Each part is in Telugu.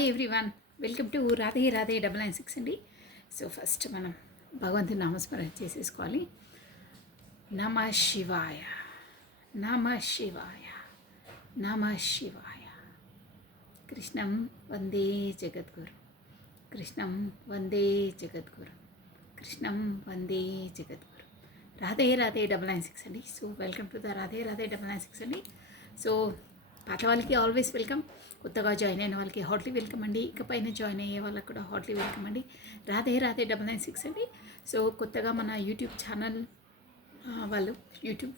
Hi everyone, welcome to Radhe Radhe 996 అండి. సో ఫస్ట్ మనం భగవంతుని నామస్మరణ చేసేసుకోవాలి. నమ శివాయ, నమ శివాయ, నమ శివాయ. కృష్ణం వందే జగద్గురు, కృష్ణం వందే జగద్గురు, కృష్ణం వందే జగద్గురు. రాధే రాధే 996 అండి. So welcome to the Radhe Radhe 996 అండి. సో పాత వాళ్ళకి ఆల్వేస్ వెల్కమ్, కొత్తగా జాయిన్ అయిన వాళ్ళకి హాట్లీ వెల్కమ్ అండి. ఇకపైన జాయిన్ అయ్యే వాళ్ళకి కూడా హాట్లీ వెల్కమ్ అండి. రాధే రాధే 996 అండి. సో కొత్తగా మన యూట్యూబ్ ఛానల్ వాళ్ళు, యూట్యూబ్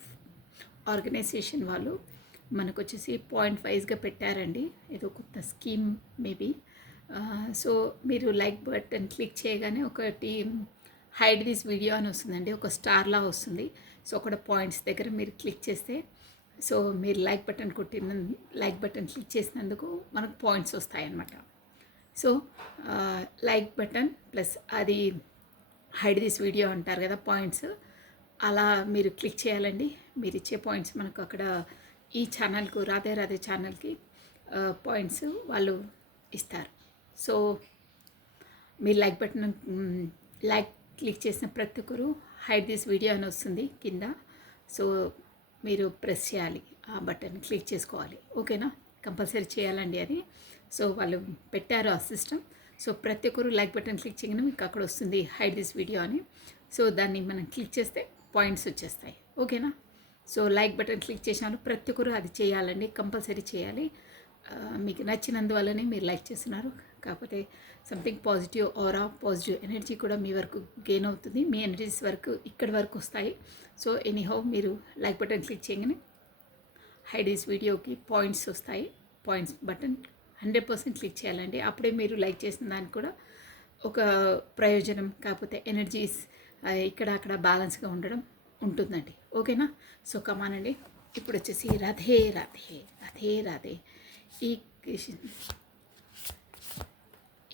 ఆర్గనైజేషన్ వాళ్ళు మనకు వచ్చేసి పాయింట్ వైజ్గా పెట్టారండి, ఏదో కొత్త స్కీమ్ మేబీ. సో మీరు లైక్ బటన్ క్లిక్ చేయగానే ఒకటి హైడ్ దిస్ వీడియో అని వస్తుందండి, ఒక స్టార్లా వస్తుంది. సో అక్కడ పాయింట్స్ దగ్గర మీరు క్లిక్ చేస్తే, సో మీరు లైక్ బటన్ క్లిక్ చేసినందుకు మనకు పాయింట్స్ వస్తాయన్నమాట. సో లైక్ బటన్ ప్లస్ అది హైడ్ దిస్ వీడియో అంటారు కదా, పాయింట్స్ అలా మీరు క్లిక్ చేయాలండి. మీరు ఇచ్చే పాయింట్స్ మనకు అక్కడ ఈ ఛానల్కు, రాధే రాధే ఛానల్కి పాయింట్స్ వాళ్ళు ఇస్తారు. సో మీరు లైక్ బటన్ లైక్ క్లిక్ చేసిన ప్రతి ఒక్కరు హైడ్ దిస్ వీడియో అని వస్తుంది కింద. సో మీరు ప్రెస్ చేయాలి, ఆ బటన్ క్లిక్ చేసుకోవాలి. ఓకేనా, కంపల్సరీ చేయాలండి అది. సో వాళ్ళు పెట్టారు ఆ సిస్టమ్. సో ప్రతి ఒక్కరు లైక్ బటన్ క్లిక్ చేయగానే మీకు అక్కడ వస్తుంది హైడ్ దిస్ వీడియో అని. సో దాన్ని మనం క్లిక్ చేస్తే పాయింట్స్ వచ్చేస్తాయి. ఓకేనా, సో లైక్ బటన్ క్లిక్ చేసినాను ప్రతి ఒక్కరు అది చేయాలండి, కంపల్సరీ చేయాలి. మీకు నచ్చినందువల్లనే మీరు లైక్ చేస్తున్నారు. కాకపోతే something positive aura, positive energy కూడా మీ వరకు గెయిన్ అవుతుంది. మీ ఎనర్జీస్ వరకు ఇక్కడి వరకు వస్తాయి. సో ఎనీహౌ మీరు లైక్ బటన్ క్లిక్ చేయగానే హైడ్ దిస్ వీడియోకి పాయింట్స్ వస్తాయి. పాయింట్స్ బటన్ 100% క్లిక్ చేయాలండి. అప్పుడే మీరు లైక్ చేసిన దానికి కూడా ఒక ప్రయోజనం, కాకపోతే ఎనర్జీస్ ఇక్కడ అక్కడ బ్యాలెన్స్గా ఉండడం ఉంటుందండి. ఓకేనా, సో కమానండి. ఇప్పుడు వచ్చేసి రాధే రాధే, రాధే రాధే.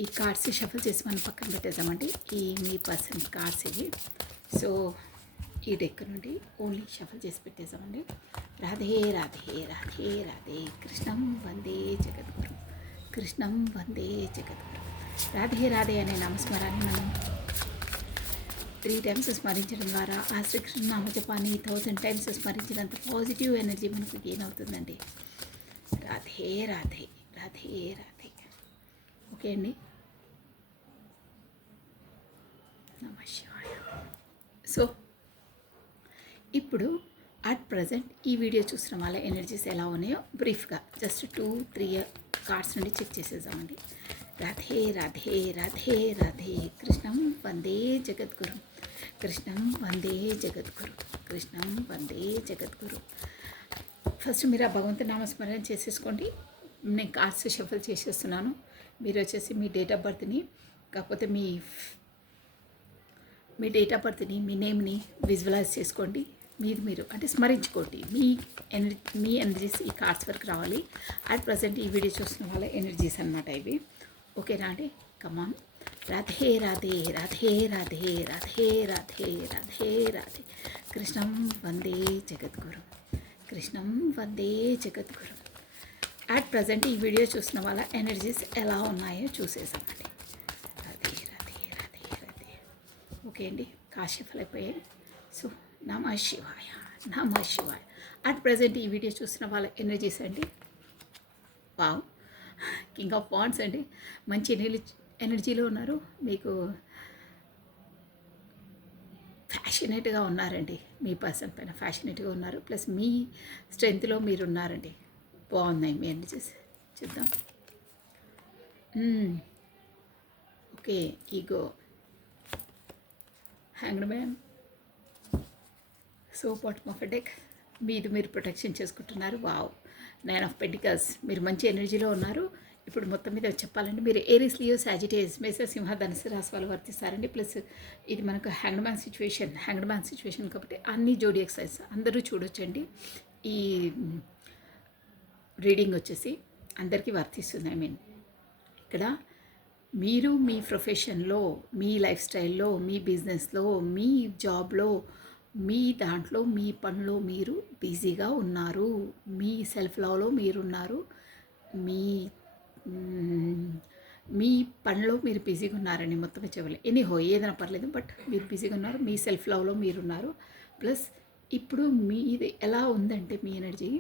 ఈ కార్డ్స్ షఫల్ చేసి మనం పక్కన పెట్టేద్దామండి. ఈ మీ పర్సన్ కార్డ్స్ ఇవి. సో ఈ డెక్ నుండి ఓన్లీ షఫల్ చేసి పెట్టేద్దామండి. రాధే రాధే, రాధే రాధే. కృష్ణం వందే జగద్గురు, కృష్ణం వందే జగద్గురు. రాధే రాధే అనే నామస్మరాన్ని మనం 3 times స్మరించడం ద్వారా ఆ శ్రీకృష్ణ నామజపాన్ని 1000 times స్మరించినంత పాజిటివ్ ఎనర్జీ మనకు గెయిన్ అవుతుందండి. రాధే రాధే, రాధే రాధే. ఓకే అండి, నమ శివాయ. సో ఇప్పుడు అట్ ప్రజెంట్ ఈ వీడియో చూసిన వాళ్ళ ఎనర్జీస్ ఎలా ఉన్నాయో బ్రీఫ్గా జస్ట్ 2-3 కార్డ్స్ నుండి చెక్ చేసేద్దామండి. రాధే రాధే, రాధే రాధే. కృష్ణం వందే జగద్గురు, కృష్ణం వందే జగద్గురు, కృష్ణం వందే జగద్గురు. ఫస్ట్ మీరు ఆ భగవంతుని నామస్మరణ చేసేసుకోండి. నేను కార్డ్స్ షఫల్ చేసేస్తున్నాను. మీరు వచ్చేసి మీ డేట్ ఆఫ్ బర్త్ని, కాకపోతే మీ డేట్ ఆఫ్ బర్త్ని, మీ నేమ్ని విజువలైజ్ చేసుకోండి. మీరు అంటే స్మరించుకోండి. మీ ఎనర్జీస్ ఈ కార్డ్స్ వరకు రావాలి. అట్ ప్రజెంట్ ఈ వీడియో చూస్తున్న వాళ్ళ ఎనర్జీస్ అనమాట ఇవి. ఓకేనా అండి, కమాన్. రాధే రాధే, రాధే రాధే, రాధే రాధే, రాధే రాధే. కృష్ణం వందే జగద్గురు, కృష్ణం వందే జగద్గురు. అట్ ప్రజెంట్ ఈ వీడియో చూసిన వాళ్ళ ఎనర్జీస్ ఎలా ఉన్నాయో చూసేసామండి. రాధే రాధే, రాధే రాధే. ఓకే అండి, కాశీఫల్ అయిపోయాయి. సో నమ శివాయ, నమ శివాయ. అట్ ప్రజెంట్ ఈ వీడియో చూసిన వాళ్ళ ఎనర్జీస్ అండి. వావ్, కింగ్ ఆఫ్ వాండ్స్ అండి. మంచి ఎనర్జీలో ఉన్నారు. మీకు ఫ్యాషనేట్గా ఉన్నారండి. మీ పర్సన్ పైన ఫ్యాషనేట్గా ఉన్నారు. ప్లస్ మీ స్ట్రెంగ్త్లో మీరు ఉన్నారండి. బాగున్నాయి మీ ఎనర్జీస్. చూద్దాం. Okay, ego, hanged man. So bottom of a deck. మీరు ప్రొటెక్షన్ చేసుకుంటున్నారు. Wow, 9 of Pentacles. మీరు మంచి ఎనర్జీలో ఉన్నారు. ఇప్పుడు మొత్తం మీద చెప్పాలంటే మీరు ఏరీస్, లియో, సాజిటేరియస్, మేష, సింహ, ధనుసు రాశి వాళ్ళు వర్తిస్తారండి. ప్లస్ ఇది మనకు హ్యాంగ్డ్ మ్యాన్ సిచ్యువేషన్ కాబట్టి అన్ని జోడియాక్ సైన్స్ అందరూ చూడొచ్చండి. ఈ రీడింగ్ వచ్చేసి అందరికీ వర్తిస్తుంది. ఇక్కడ మీరు మీ ప్రొఫెషన్లో, మీ లైఫ్ స్టైల్లో, మీ బిజినెస్లో, మీ జాబ్లో, మీ దాంట్లో, మీ పనిలో మీరు బిజీగా ఉన్నారు. మీ సెల్ఫ్ లవ్లో మీరున్నారు. మీ మీ పనిలో మీరు బిజీగా ఉన్నారండి మొత్తం చెప్పలేదు ఎనీహో ఏదైనా పర్లేదు బట్ మీరు బిజీగా ఉన్నారు మీ సెల్ఫ్ లవ్లో మీరున్నారు. ప్లస్ ఇప్పుడు మీది ఎలా ఉందంటే మీ ఎనర్జీ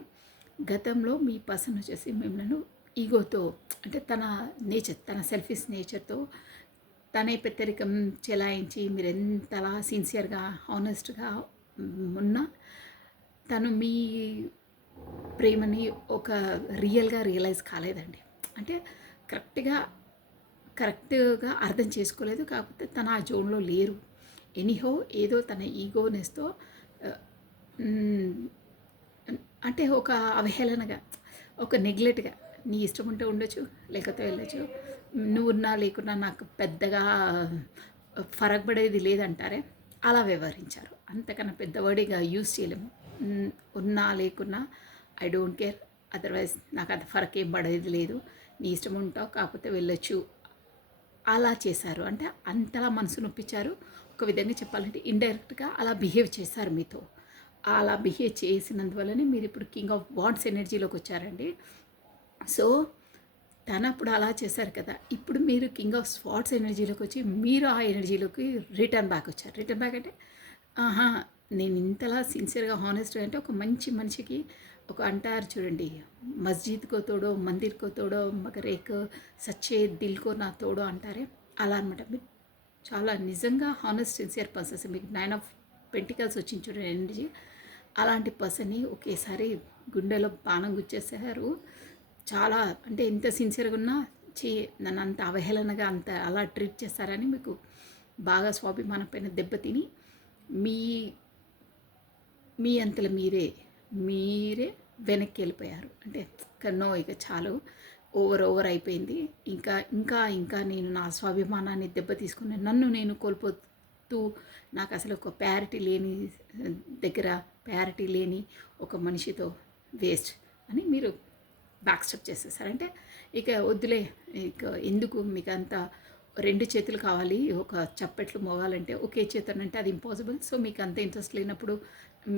గతంలో మీ పర్సన్ వచ్చేసి మిమ్మల్ని ఈగోతో అంటే తన నేచర్ తన సెల్ఫిష్ నేచర్తో తనే పెద్దరికం చెలాయించి మీరు ఎంతలా సిన్సియర్గా హానెస్ట్గా ఉన్నా తను మీ ప్రేమని ఒక రియల్గా రియలైజ్ కాలేదండి. అంటే కరెక్ట్గా అర్థం చేసుకోలేదు. కాకపోతే తన ఆ జోన్లో లేరు. ఎనీహో ఏదో తన ఈగోనెస్తో అంటే ఒక అవహేళనగా ఒక నెగ్లెక్ట్గా నీ ఇష్టం ఉంటే ఉండొచ్చు లేకపోతే వెళ్ళచ్చు, నువ్వు ఉన్నా లేకున్నా నాకు పెద్దగా ఫరక్ పడేది లేదంటారే అలా వ్యవహరించారు. అంతకన్నా పెద్ద వర్డ్గా యూజ్ చేయలేము. ఉన్నా లేకున్నా ఐ డోంట్ కేర్, అదర్వైజ్ నాకు అంత ఫరక్ ఏం పడేది లేదు, నీ ఇష్టం ఉంటావు కాకపోతే వెళ్ళొచ్చు అలా చేశారు. అంటే అంతలా మనసు నొప్పించారు. ఒక విధంగా చెప్పాలంటే ఇండైరెక్ట్గా అలా బిహేవ్ చేశారు మీతో. అలా బిహేవ్ చేసినందువల్లనే మీరు ఇప్పుడు కింగ్ ఆఫ్ వాండ్స్ ఎనర్జీలోకి వచ్చారండి. సో తనప్పుడు అలా చేశారు కదా, ఇప్పుడు మీరు కింగ్ ఆఫ్ స్పాట్స్ ఎనర్జీలోకి వచ్చి మీరు ఆ ఎనర్జీలోకి రిటర్న్ బ్యాక్ వచ్చారు. రిటర్న్ బ్యాక్ అంటే ఆహా నేను ఇంతలా సిన్సియర్గా హానెస్ట్గా అంటే ఒక మంచి మనిషికి ఒక అంటారు చూడండి, మస్జిద్కో తోడో మందిర్కో తోడో మగర్ ఏక్ సచ్చే దిల్కో నా తోడో అంటారే అలా అనమాట. మీరు చాలా నిజంగా హానెస్ట్ సిన్సియర్ పర్సన్స్. మీకు 9 ఆఫ్ పెంటికల్స్ వచ్చింది చూడండి ఎనర్జీ, అలాంటి పర్సన్ని ఒకేసారి గుండెలో బాణం గుచ్చేసారు. చాలా అంటే ఎంత సిన్సియర్గా ఉన్నా నన్ను అంత అవహేళనగా అంత అలా ట్రీట్ చేస్తారని మీకు బాగా స్వాభిమానం పైన దెబ్బతిని మీ మీ అంతలో మీరే వెనక్కి వెళ్ళిపోయారు. అంటే నో ఇక చాలు, ఓవర్ అయిపోయింది, ఇంకా ఇంకా ఇంకా నేను నా స్వాభిమానాన్ని దెబ్బ తీసుకుని నన్ను నేను కోల్పోతూ నాకు అసలు ఒక ప్యారిటీ లేని ఒక మనిషితో వేస్ట్ అని మీరు బ్యాక్ స్టెప్ చేసేసారు. అంటే ఇక వద్దులే, ఇక ఎందుకు మీకు అంత 2 చేతులు కావాలి ఒక చప్పట్లు మోగాలంటే ఒకే చేతులు అంటే అది ఇంపాసిబుల్. సో మీకు అంత ఇంట్రెస్ట్ లేనప్పుడు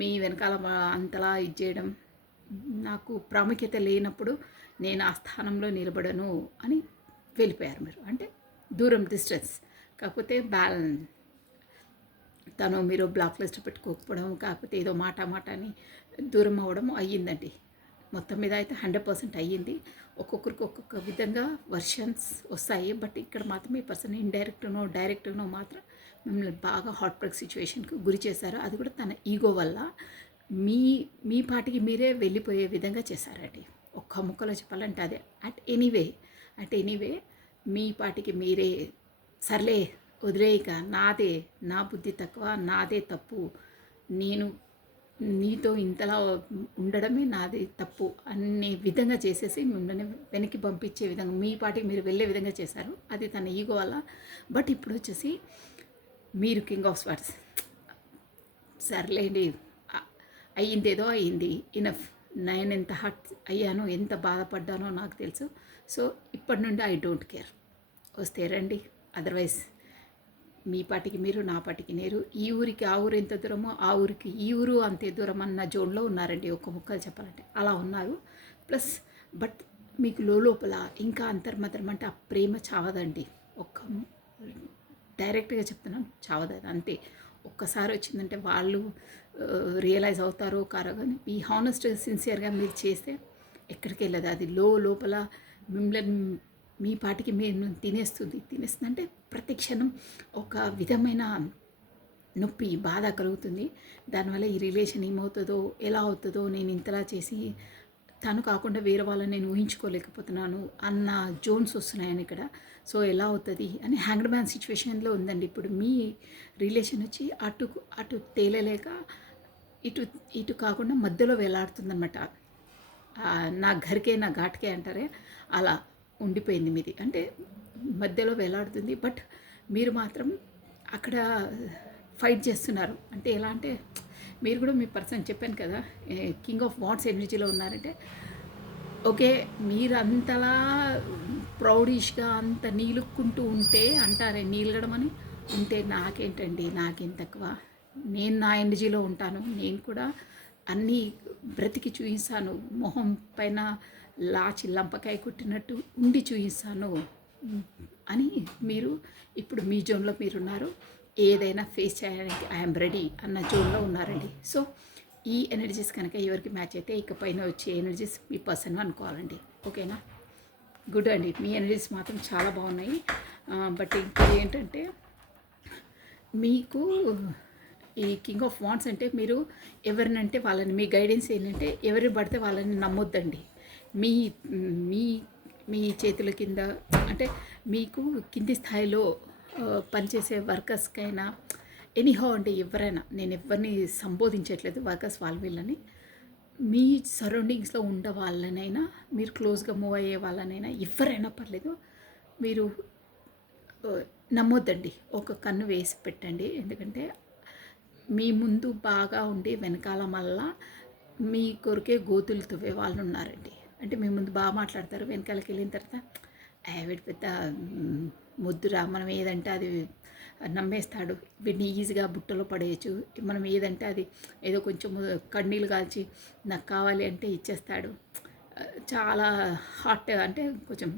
మీ వెనకాల అంతలా ఇది చేయడం నాకు ప్రాముఖ్యత లేనప్పుడు నేను ఆ స్థానంలో నిలబడను అని వెళ్ళిపోయారు మీరు. అంటే దూరం డిస్టెన్స్. కాకపోతే తను మీరు బ్లాక్ లిస్ట్ పెట్టుకోకపోవడం, కాకపోతే ఏదో మాట అని దూరం అవ్వడం అయ్యిందండి. మొత్తం మీద అయితే 100% అయ్యింది. ఒక్కొక్కరికి ఒక్కొక్క విధంగా వర్షన్స్ వస్తాయి. బట్ ఇక్కడ మాత్రం ఈ పర్సన్ డైరెక్ట్నో మాత్రం మిమ్మల్ని బాగా హాట్ బ్రేక్ సిచ్యువేషన్కి గురి చేశారు. అది కూడా తన ఈగో వల్ల మీ పాటికి మీరే వెళ్ళిపోయే విధంగా చేశారండి. ఒక్క ముక్కలో చెప్పాలంటే అదే. అట్ ఎనీవే మీ పాటికి మీరే సర్లే వదిలేయక నా బుద్ధి తక్కువ, నాదే తప్పు, నేను నీతో ఇంతలా ఉండడమే నాది తప్పు అనే విధంగా చేసేసి మిమ్మల్ని వెనక్కి పంపించే విధంగా మీ పాటికి మీరు వెళ్ళే విధంగా చేశారు. అది తన ఈగో వల్ల. బట్ ఇప్పుడు వచ్చేసి మీరు కింగ్ ఆఫ్ స్వార్డ్స్ సర్లేండి, అయ్యిందేదో అయ్యింది, ఇనఫ్. నేను ఎంత హర్ట్ అయ్యానో ఎంత బాధపడ్డానో నాకు తెలుసు. సో ఇప్పటి నుండి ఐ డోంట్ కేర్, వస్తే రండి, అదర్వైజ్ మీ పాటికి మీరు నా పాటికి నేరు. ఈ ఊరికి ఆ ఊరు ఎంత దూరమో ఆ ఊరికి ఈ ఊరు అంతే దూరం అన్న జోన్లో ఉన్నారండి. ఒక్క ముక్కలు చెప్పాలంటే అలా ఉన్నారు. ప్లస్ బట్ మీకు లోపల ఇంకా అంతర్మతం అంటే ఆ ప్రేమ చావదండి. డైరెక్ట్గా చెప్తున్నాను, చావదు, అంతే. ఒక్కసారి వచ్చిందంటే వాళ్ళు రియలైజ్ అవుతారో కారో కానీ ఈ హానెస్ట్ సిన్సియర్గా మీరు చేస్తే ఎక్కడికి వెళ్ళదు. అది లోపల మిమ్మల్ని మీ పాటికి మీరు తినేస్తుంది అంటే ప్రతి క్షణం ఒక విధమైన నొప్పి బాధ కలుగుతుంది. దానివల్ల ఈ రిలేషన్ ఏమవుతుందో ఎలా అవుతుందో, నేను ఇంతలా చేసి తను కాకుండా వేరే వాళ్ళని నేను ఊహించుకోలేకపోతున్నాను అన్న జోన్స్ వస్తున్నాయని ఇక్కడ. సో ఎలా అవుతుంది అని హ్యాంగ్డ్ మ్యాన్ సిచ్యువేషన్లో ఉందండి ఇప్పుడు మీ రిలేషన్ వచ్చి అటు తేలలేక ఇటు కాకుండా మధ్యలో వేలాడుతుందన్నమాట. నా ఘర్కే నా ఘాట్కే అంటారే అలా ఉండిపోయింది మీది. అంటే మధ్యలో వేలాడుతుంది. బట్ మీరు మాత్రం అక్కడ ఫైట్ చేస్తున్నారు. అంటే ఎలా అంటే మీరు కూడా మీ పర్సన్ చెప్పాను కదా కింగ్ ఆఫ్ వాండ్స్ ఎనర్జీలో ఉన్నారంటే ఓకే, మీరు అంతలా ప్రౌడిష్గా అంత నీలుక్కుంటూ ఉంటే అంటారే నీలగడం అని ఉంటే నాకేంటండి, నాకేం తక్కువ, నేను నా ఎనర్జీలో ఉంటాను. నేను కూడా అన్నీ బ్రతికి చూపిస్తాను. మొహం పైన లాచి లంపకాయ కొట్టినట్టు ఉండి చూపిస్తాను. అని మీరు ఇప్పుడు మీ జోన్లో మీరున్నారు. ఏదైనా ఫేస్ చేయడానికి ఐఎమ్ రెడీ అన్న జోన్లో ఉన్నారండి. సో ఈ ఎనర్జీస్ కనుక ఎవరికి మ్యాచ్ అయితే ఇకపైన వచ్చే ఎనర్జీస్ మీ పర్సన్ అనుకోవాలండి. ఓకేనా? గుడ్ అండి. మీ ఎనర్జీస్ మాత్రం చాలా బాగున్నాయి. బట్ ఇంకా ఏంటంటే మీకు ఈ కింగ్ ఆఫ్ వాండ్స్ అంటే మీరు ఎవరినంటే వాళ్ళని, మీ గైడెన్స్ ఏంటంటే ఎవరిని పడితే వాళ్ళని నమ్మొద్దండి. మీ మీ మీ చేతుల కింద అంటే మీకు కింది స్థాయిలో పనిచేసే వర్కర్స్కైనా ఎనీహౌ అంటే ఎవరైనా, నేను ఎవరిని సంబోధించట్లేదు, వర్కర్స్ వీళ్ళని, మీ సరౌండింగ్స్లో ఉండ వాళ్ళనైనా, మీరు క్లోజ్గా మూవ్ అయ్యే వాళ్ళనైనా ఎవరైనా పర్లేదు, మీరు నమ్మొద్దండి. ఒక కన్ను వేసి పెట్టండి. ఎందుకంటే మీ ముందు బాగా ఉండి వెనకాల మళ్ళా మీ కొరికే గోతులు తవ్వే వాళ్ళు ఉన్నారండి. అంటే మీ ముందు బాగా మాట్లాడతారు, వెనకాలకి వెళ్ళిన తర్వాత వీడి పెద్ద ముద్దురా, మనం ఏదంటే అది నమ్మేస్తాడు, వీడిని ఈజీగా బుట్టలో పడేయచ్చు, మనం ఏదంటే అది ఏదో కొంచెం కన్నీళ్ళు కాల్చి నాకు కావాలి అంటే ఇచ్చేస్తాడు, చాలా హాట్ అంటే కొంచెం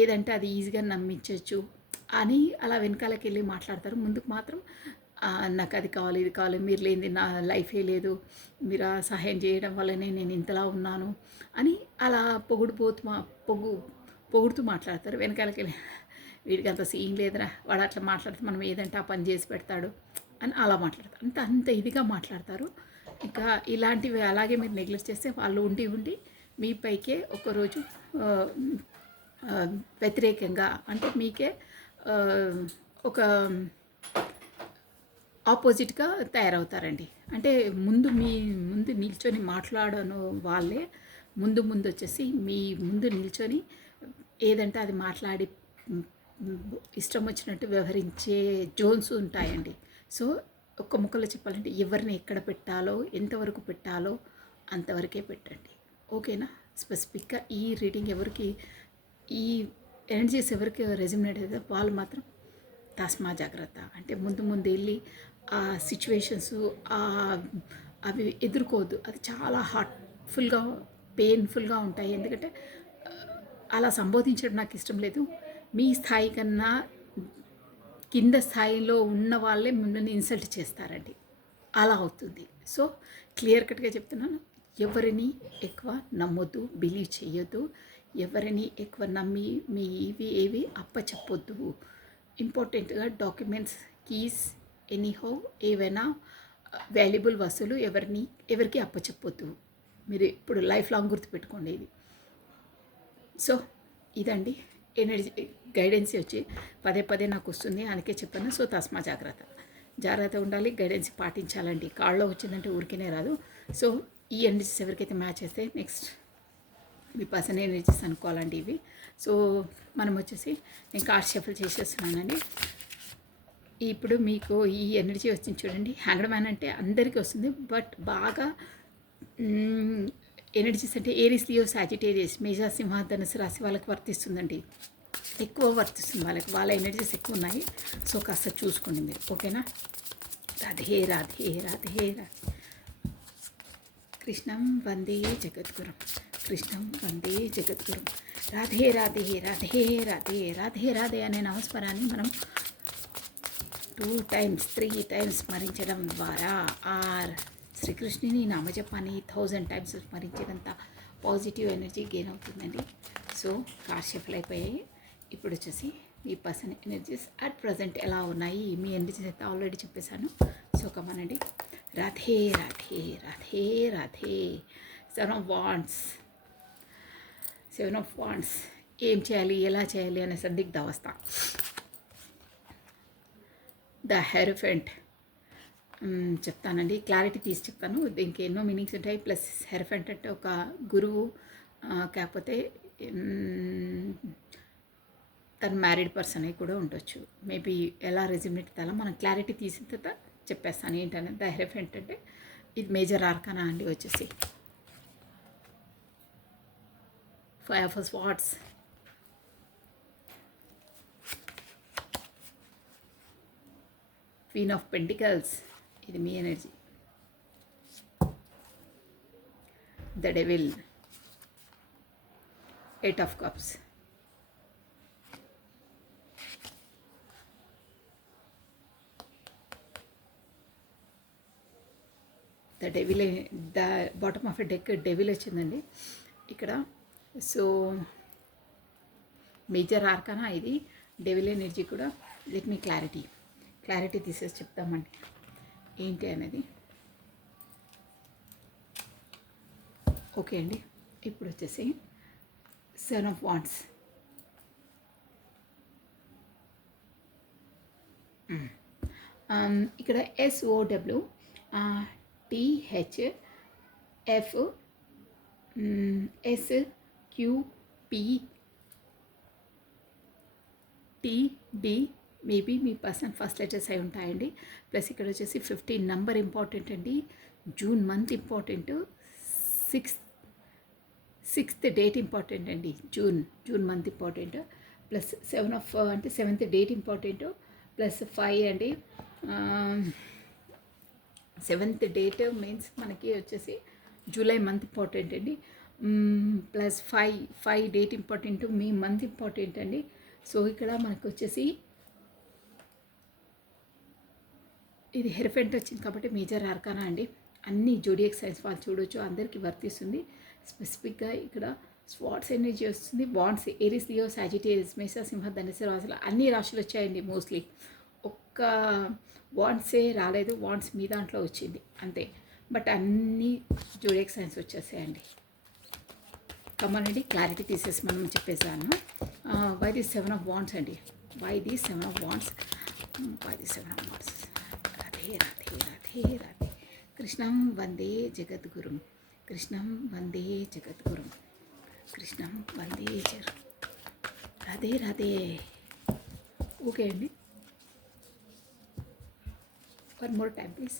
ఏదంటే అది ఈజీగా నమ్మించవచ్చు అని అలా వెనకాలకి వెళ్ళి మాట్లాడతారు. ముందుకు మాత్రం నాకు అది కావాలి, ఇది కావాలి, మీరు లేనిది నా లైఫే లేదు, మీరు సహాయం చేయడం వల్లనే నేను ఇంతలా ఉన్నాను అని అలా పొగుడుతూ మాట్లాడతారు. వెనకాలకి వెళ్ళి వీడికి అంత సీన్ లేదురా, వాడు అట్లా మాట్లాడితే మనం ఏదంటే ఆ పని చేసి పెడతాడు అని అలా మాట్లాడతారు. అంత ఇదిగా మాట్లాడతారు. ఇంకా ఇలాంటివి అలాగే మీరు నెగ్లెక్ట్ చేస్తే వాళ్ళు ఉండి మీపైకే ఒకరోజు వ్యతిరేకంగా అంటే మీకే ఒక ఆపోజిట్గా తయారవుతారండి. అంటే మీ ముందు నిల్చొని మాట్లాడను వాళ్ళే ముందు వచ్చేసి మీ ముందు నిల్చొని ఏదంటే అది మాట్లాడి ఇష్టం వచ్చినట్టు వ్యవహరించే జోన్స్ ఉంటాయండి. సో ఒక్క ముక్కలో చెప్పాలంటే ఎవరిని ఎక్కడ పెట్టాలో, ఎంతవరకు పెట్టాలో అంతవరకే పెట్టండి. ఓకేనా? స్పెసిఫిక్గా ఈ రీడింగ్ ఎవరికి, ఈ ఎనర్జీస్ ఎవరికి రెజిమినేట్ అయితే వాళ్ళు మాత్రం తస్మా జాగ్రత్త. అంటే ముందు వెళ్ళి ఆ సిచ్యువేషన్స్ అవి ఎదుర్కోవద్దు. అది చాలా హార్ట్ఫుల్గా, పెయిన్ఫుల్గా ఉంటాయి. ఎందుకంటే అలా సంబోధించడం నాకు ఇష్టం లేదు. మీ స్థాయి కన్నా కింద స్థాయిలో ఉన్న వాళ్ళే మిమ్మల్ని ఇన్సల్ట్ చేస్తారండి. అలా అవుతుంది. సో క్లియర్ కట్గా చెప్తున్నాను, ఎవరిని ఎక్కువ నమ్మొద్దు, బిలీవ్ చేయొద్దు, ఎవరిని ఎక్కువ నమ్మి మీ ఏవి అప్పచెప్పొద్దు. ఇంపార్టెంట్గా డాక్యుమెంట్స్, కీస్, ఎనీహౌ ఏవైనా వాల్యుబుల్ వస్తువులు ఎవరికి అప్పచెప్పొద్దు. మీరు ఇప్పుడు లైఫ్ లాంగ్ గుర్తుపెట్టుకోండి ఇది. సో ఇదండి ఎనర్జీ గైడెన్స్ వచ్చి పదే నాకు వస్తుంది, అందుకే చెప్పాను. సో తస్మా జాగ్రత్త ఉండాలి, గైడెన్స్ పాటించాలండి. కాళ్ళలో వచ్చిందంటే ఊరికేనే రాదు. సో ఈ ఎనర్జీస్ ఎవరికైతే మ్యాచ్ చేస్తే నెక్స్ట్ మీ పర్సన్ ఎనర్జీస్ అనుకోవాలండి ఇవి. సో మనం వచ్చేసి నేను కార్డ్ షఫల్ చేసేస్తున్నానండి. ఇప్పుడు మీకు ఈ ఎనర్జీ వచ్చింది చూడండి. హ్యాంగ్డ్ మ్యాన్ అంటే అందరికీ వస్తుంది, బట్ బాగా ఎనర్జీస్ అంటే ఏరీస్, లియో, సాజిటేరియస్, మేష, సింహ, ధనుసు రాశి వాళ్ళకి వర్తిస్తుందండి. ఎక్కువ వర్తిస్తుంది వాళ్ళ ఎనర్జీస్ ఎక్కువ ఉన్నాయి. సో కాస్త చూసుకోండి మీరు. ఓకేనా? రాధే రాధే రాధే రాధే. కృష్ణం వందే జగద్గురం, కృష్ణం వందే జగద్గురం. రాధే రాధే రాధే రాధే రాధే రాధే అనే నామస్మరాన్ని మనం 2 times 3 times స్మరించడం ద్వారా శ్రీకృష్ణుని నామజపాన్ని 1000 times స్మరించినంత పాజిటివ్ ఎనర్జీ గెయిన్ అవుతుందండి. సో కార్డ్ షఫల్ అయిపోయాయి. ఇప్పుడు వచ్చేసి మీ పర్సన్ ఎనర్జీస్ అట్ ప్రజెంట్ ఎలా ఉన్నాయి, మీ ఎనర్జీస్ అయితే ఆల్రెడీ చెప్పేశాను. సో కమనండి. రాధే రాధే రాధే రాధే. 7 of wands. ఏం చేయాలి, ఎలా చేయాలి అనే సందిగ్ధ అవస్థ. ద హెరఫెంట్ చెప్తానండి, క్లారిటీ తీసి చెప్తాను. దీనికి ఎన్నో మీనింగ్స్ ఉంటాయి. ప్లస్ హెరఫెంట్ అంటే ఒక గురువు, కాకపోతే తను మ్యారీడ్ పర్సన్ అయి కూడా ఉండొచ్చు. మేబీ ఎలా రెజ్యూమేట్ అలా మనం క్లారిటీ తీసిన తర్వాత చెప్పేస్తాను ఏంటనేది. ద హెరఫెంట్ అంటే ఇది మేజర్ ఆర్కానా అండి. వచ్చేసి 5 of swords, Queen of Pentacles, ఇది మీ ఎనర్జీ. The devil, 8 of Cups, devil, the bottom of a deck devil వచ్చిందండి ఇక్కడ. సో మేజర్ ఆర్కానా ఇది, డెవిల్ ఎనర్జీ కూడా. లెట్ మీ క్లారిటీ తీసేసి చెప్తామండి ఏంటి అనేది. ఓకే అండి, ఇప్పుడు వచ్చేసి 7 of Wands. ఇక్కడ SOW THF SQPTD మేబీ మీ పర్సన్ ఫస్ట్ లెటర్స్ అయి ఉంటాయండి. ప్లస్ ఇక్కడ వచ్చేసి 15 నంబర్ ఇంపార్టెంట్ అండి, June month important, 6th date important అండి, జూన్ మంత్ ఇంపార్టెంట్. ప్లస్ 7 అంటే 7th డేట్ ఇంపార్టెంట్, ప్లస్ 5 అండి. 7th డేట్ మీన్స్ మనకి వచ్చేసి జూలై మంత్ ఇంపార్టెంట్ అండి. ప్లస్ 5 డేట్ ఇంపార్టెంట్, మీ మంత్ ఇంపార్టెంట్ అండి. సో ఇక్కడ మనకు వచ్చేసి ఇది హెరఫెంట్ వచ్చింది కాబట్టి మేజర్ ఆర్కానా అండి. అన్ని జోడియాక్ సైన్స్ వాళ్ళు చూడొచ్చు, అందరికీ వర్తిస్తుంది. స్పెసిఫిక్గా ఇక్కడ స్వాట్స్ ఎనర్జీ వస్తుంది. వాండ్స్ ఏరిస్, లియో, సాజిటేరియస్, మేష, సింహ, ధనుసు రాశులు అన్ని రాశులు వచ్చాయండి. మోస్ట్లీ ఒక్క వాండ్సే రాలేదు, వాండ్స్ మీ దాంట్లో వచ్చింది అంతే. బట్ అన్ని జోడియాక్ సైన్స్ వచ్చేసాయండి. కమనండి, క్లారిటీ తీసేసి మనం చెప్పేసాను. వై ది 7 of Wands అండి, why the 7 of Wands, Radhe Radhe Radhe Radhe. కృష్ణం వందే జగద్గురుం, కృష్ణం వందే జగద్గురుం, కృష్ణం వందే రాధే రాధే. ఓకే అండి, one more time please.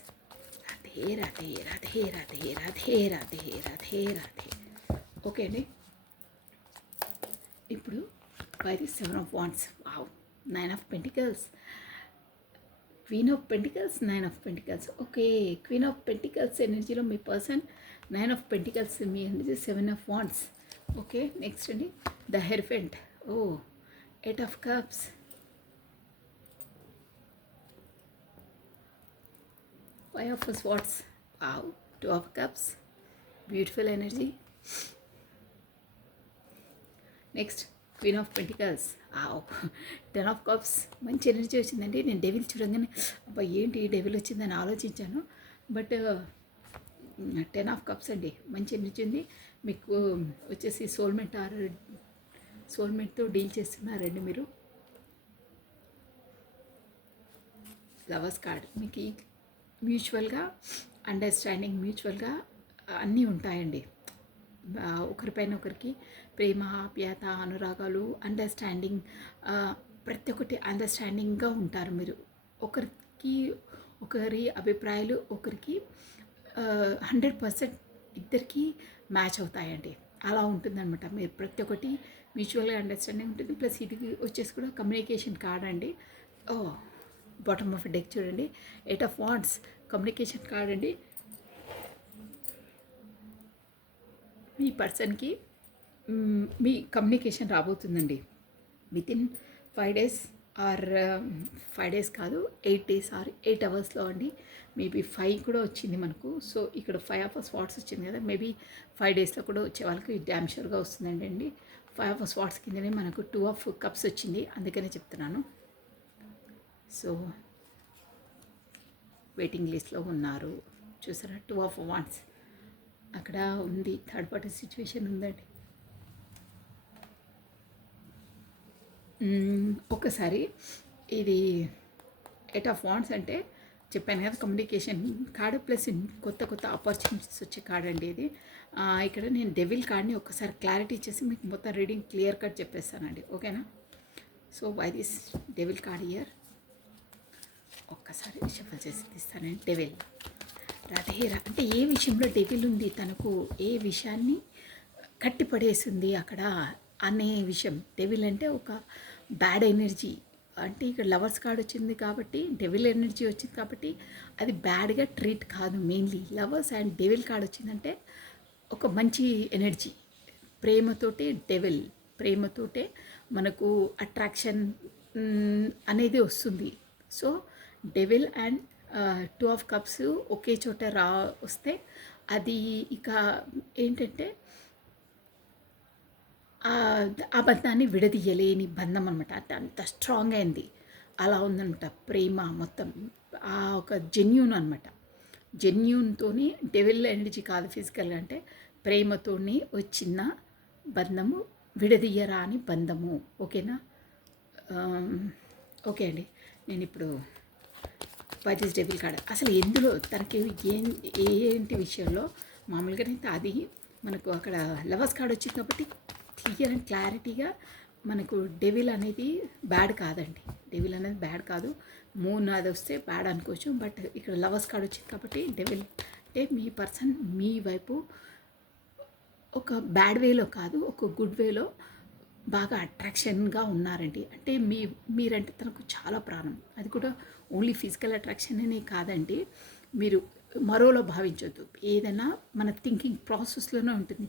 Radhe Radhe Radhe Radhe Radhe Radhe Radhe Radhe. Okay అండి, ఇప్పుడు by the 7 of Wands, wow, 9 of Pentacles, Queen of Pentacles, 9 of Pentacles. Okay, Queen of Pentacles ఎనర్జీలో మీ పర్సన్, 9 of Pentacles మీ energy, 7 of Wands. Okay, next అండి the hierophant, 8 of Cups, Five of Swords, wow, 2 of Cups, beautiful energy. Next queen of pentacles, 10 of Cups, మంచి ఎనర్జీ వచ్చిందండి. నేను డెవిల్ చూడంగానే అబ్బా ఏంటి డెవిల్ వచ్చిందని ఆలోచించాను, బట్ 10 of Cups అండి, మంచి ఎనర్జీ ఉంది. మీకు వచ్చేసి సోల్మేట్తో డీల్ చేస్తున్నారండి మీరు. లవర్స్ కార్డ్, మీకు మ్యూచువల్గా అండర్స్టాండింగ్, మ్యూచువల్గా అన్నీ ఉంటాయండి. ఒకరిపైన ఒకరికి ప్రేమ, ఆప్యాయత, అనురాగాలు, అండర్స్టాండింగ్, ప్రతి ఒక్కటి అండర్స్టాండింగ్గా ఉంటారు మీరు. ఒకరి అభిప్రాయాలు ఒకరికి 100% ఇద్దరికి మ్యాచ్ అవుతాయండి. అలా ఉంటుందన్నమాట. మీరు ప్రతి ఒక్కటి మ్యూచువల్గా అండర్స్టాండింగ్ ఉంటుంది. ప్లస్ ఇది వచ్చేసి కూడా కమ్యూనికేషన్ కార్డ్ అండి. బాటమ్ ఆఫ్ డెక్ చూడండి, 8 of Wands, కమ్యూనికేషన్ కార్డ్ అండి. మీ పర్సన్కి మీ కమ్యూనికేషన్ రాబోతుందండి వితిన్ 5 days ఆర్ 5 days కాదు, 8 days ఆర్ 8 hours అండి. మేబీ 5 కూడా వచ్చింది మనకు. సో ఇక్కడ 5 of Swords వచ్చింది కదా, మేబీ 5 daysలో కూడా వచ్చే వాళ్ళకి డ్యామ్ షూర్గా వస్తుందండి. 5 of Swords కిందనే మనకు 2 of Cups వచ్చింది, అందుకనే చెప్తున్నాను. సో వెయిటింగ్ లిస్ట్లో ఉన్నారు చూసారా, 2 of Wands అక్కడ ఉంది. థర్డ్ పార్టీ సిచ్యువేషన్ ఉందండి. ఒకసారి ఇది 8 of Wands అంటే చెప్పాను కదా, కమ్యూనికేషన్ కార్డు ప్లస్ కొత్త ఆపర్చునిటీస్ వచ్చే కార్డ్ అండి ఇది. ఇక్కడ నేను డెవిల్ కార్డ్ని ఒక్కసారి క్లారిటీ ఇచ్చేసి మీకు మొత్తం రీడింగ్ క్లియర్ కట్ చెప్పేస్తానండి, ఓకేనా. So why this devil card year, ఒక్కసారి షఫల్ చేసి తీస్తానండి. డెవిల్ రాధే అంటే ఏ విషయంలో డెవిల్ ఉంది, తనకు ఏ విషయాన్ని కట్టిపడేసింది అక్కడ అనే విషయం. డెవిల్ అంటే ఒక బ్యాడ్ ఎనర్జీ, అంటే ఇక్కడ లవర్స్ కార్డ్ వచ్చింది కాబట్టి, డెవిల్ ఎనర్జీ వచ్చింది కాబట్టి అది బ్యాడ్గా ట్రీట్ కాదు. Mainly lovers and devil card వచ్చిందంటే ఒక మంచి ఎనర్జీ, ప్రేమతోటే మనకు అట్రాక్షన్ అనేది వస్తుంది. So devil and two of cups ఒకే చోట వస్తే అది ఇక ఏంటంటే ఆ బంధాన్ని విడదీయలేని బంధం అనమాట. అంటే అంత స్ట్రాంగ్ అయింది. అలా ఉందనమాట ప్రేమ మొత్తం. ఆ ఒక జెన్యూన్ అనమాట. జెన్యూన్తోని డెవిల్ ఎనర్జీ కాదు ఫిజికల్గా, అంటే ప్రేమతోని వచ్చిన బంధము, విడదీయరాని బంధము. ఓకేనా? ఓకే అండి. నేను ఇప్పుడు వాట్ డెవిల్ కార్డ్ అసలు ఎందులో తనకి ఏంటి విషయంలో మామూలుగానైతే అది మనకు అక్కడ లవర్స్ కార్డ్ వచ్చింది కాబట్టి క్లియర్ అండ్ క్లారిటీగా మనకు డెవిల్ అనేది బ్యాడ్ కాదండి. డెవిల్ అనేది బ్యాడ్ కాదు. మూన్ అది వస్తే బ్యాడ్ అనుకోవచ్చు. బట్ ఇక్కడ లవర్స్ కార్డ్ వచ్చింది కాబట్టి డెవిల్ అంటే మీ పర్సన్ మీ వైపు ఒక బ్యాడ్ వేలో కాదు, ఒక గుడ్ వేలో బాగా అట్రాక్షన్గా ఉన్నారండి. అంటే మీరంటే తనకు చాలా ప్రాణం. అది కూడా ఓన్లీ ఫిజికల్ అట్రాక్షన్ అనే కాదండి. మీరు మరోలో భావించొద్దు. ఏదైనా మన థింకింగ్ ప్రాసెస్లోనే ఉంటుంది.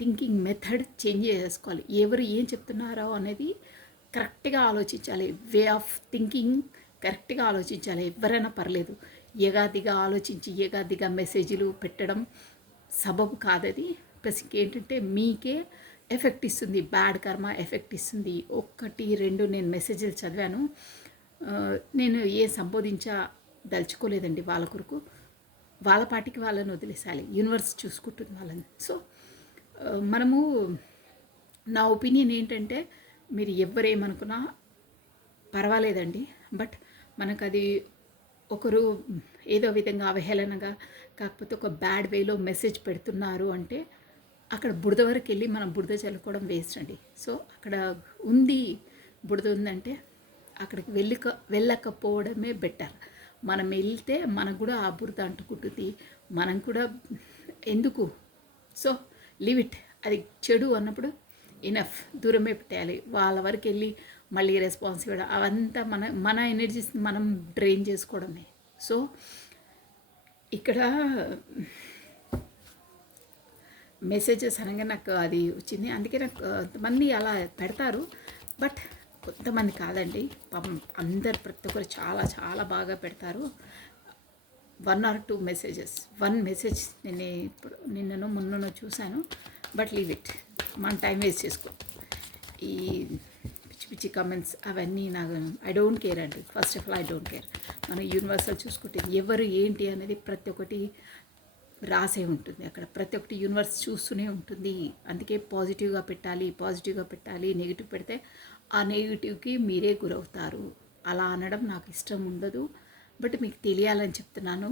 థింకింగ్ మెథడ్ చేంజ్ చేసుకోవాలి. ఎవరు ఏం చెప్తున్నారో అనేది కరెక్ట్గా ఆలోచించాలి. వే ఆఫ్ థింకింగ్ కరెక్ట్గా ఆలోచించాలి. ఎవరైనా పర్లేదు. ఏగాదిగా ఆలోచించి ఏగాదిగా మెసేజ్లు పెట్టడం సబబు కాదది. ప్లస్ ఇంకేంటంటే మీకే ఎఫెక్ట్ ఇస్తుంది. బ్యాడ్ కర్మ ఎఫెక్ట్ ఇస్తుంది. 1, 2 నేను మెసేజ్లు చదివాను. నేను సంబోధించదలుచుకోలేదండి వాళ్ళ కొరకు. వాళ్ళ పాటికి వాళ్ళని వదిలేసాలి. యూనివర్స్ చూసుకుంటుంది వాళ్ళని. సో మనము, నా ఒపీనియన్ ఏంటంటే మీరు ఎవరేమనుకున్నా పర్వాలేదండి. బట్ మనకు అది ఒకరు ఏదో విధంగా అవహేళనగా కాకపోతే ఒక బ్యాడ్ వేలో మెసేజ్ పెడుతున్నారు అంటే అక్కడ బురద వరకు వెళ్ళి మనం బురద చల్లుకోవడం వేస్ట్ అండి. సో అక్కడ ఉంది, బురద ఉందంటే అక్కడికి వెళ్ళకపోవడమే బెటర్. మనం వెళ్తే మనకు కూడా ఆ బురద అంటుకుంటుంది. మనం కూడా ఎందుకు? So leave it. అది చెడు అన్నప్పుడు ఇనఫ్, దూరమే పెట్టేయాలి. వాళ్ళ వరకు వెళ్ళి మళ్ళీ రెస్పాన్స్ ఇవ్వడం అవంతా మన ఎనర్జీస్ మనం డ్రైన్ చేసుకోవడమే. సో ఇక్కడ మెసేజెస్ అనగా నాకు అది వచ్చింది. అందుకే నాకు కొంతమంది అలా పెడతారు. బట్ కొంతమంది కాదండి. పాపం అందరు ప్రతి ఒక్కరు చాలా చాలా బాగా పెడతారు. 1 or 2 మెసేజెస్. 1 మెసేజ్ నేను ఇప్పుడు నిన్ననో మొన్ననో చూశాను. But leave it. మన టైం వేస్ట్ చేసుకో. ఈ పిచ్చి పిచ్చి కమెంట్స్ అవన్నీ నాకు ఐ డోంట్ కేర్ అండి. First of all I don't care. మనం యూనివర్సల్ చూసుకుంటుంది. ఎవరు ఏంటి అనేది ప్రతి ఒక్కటి రాసే ఉంటుంది అక్కడ. ప్రతి ఒక్కటి యూనివర్స్ చూస్తూనే ఉంటుంది. అందుకే పాజిటివ్గా పెట్టాలి. నెగిటివ్ పెడితే ఆ నెగిటివ్కి మీరే గురవుతారు. అలా అనడం నాకు ఇష్టం ఉండదు. బట్ మీకు తెలియాలని చెప్తున్నాను.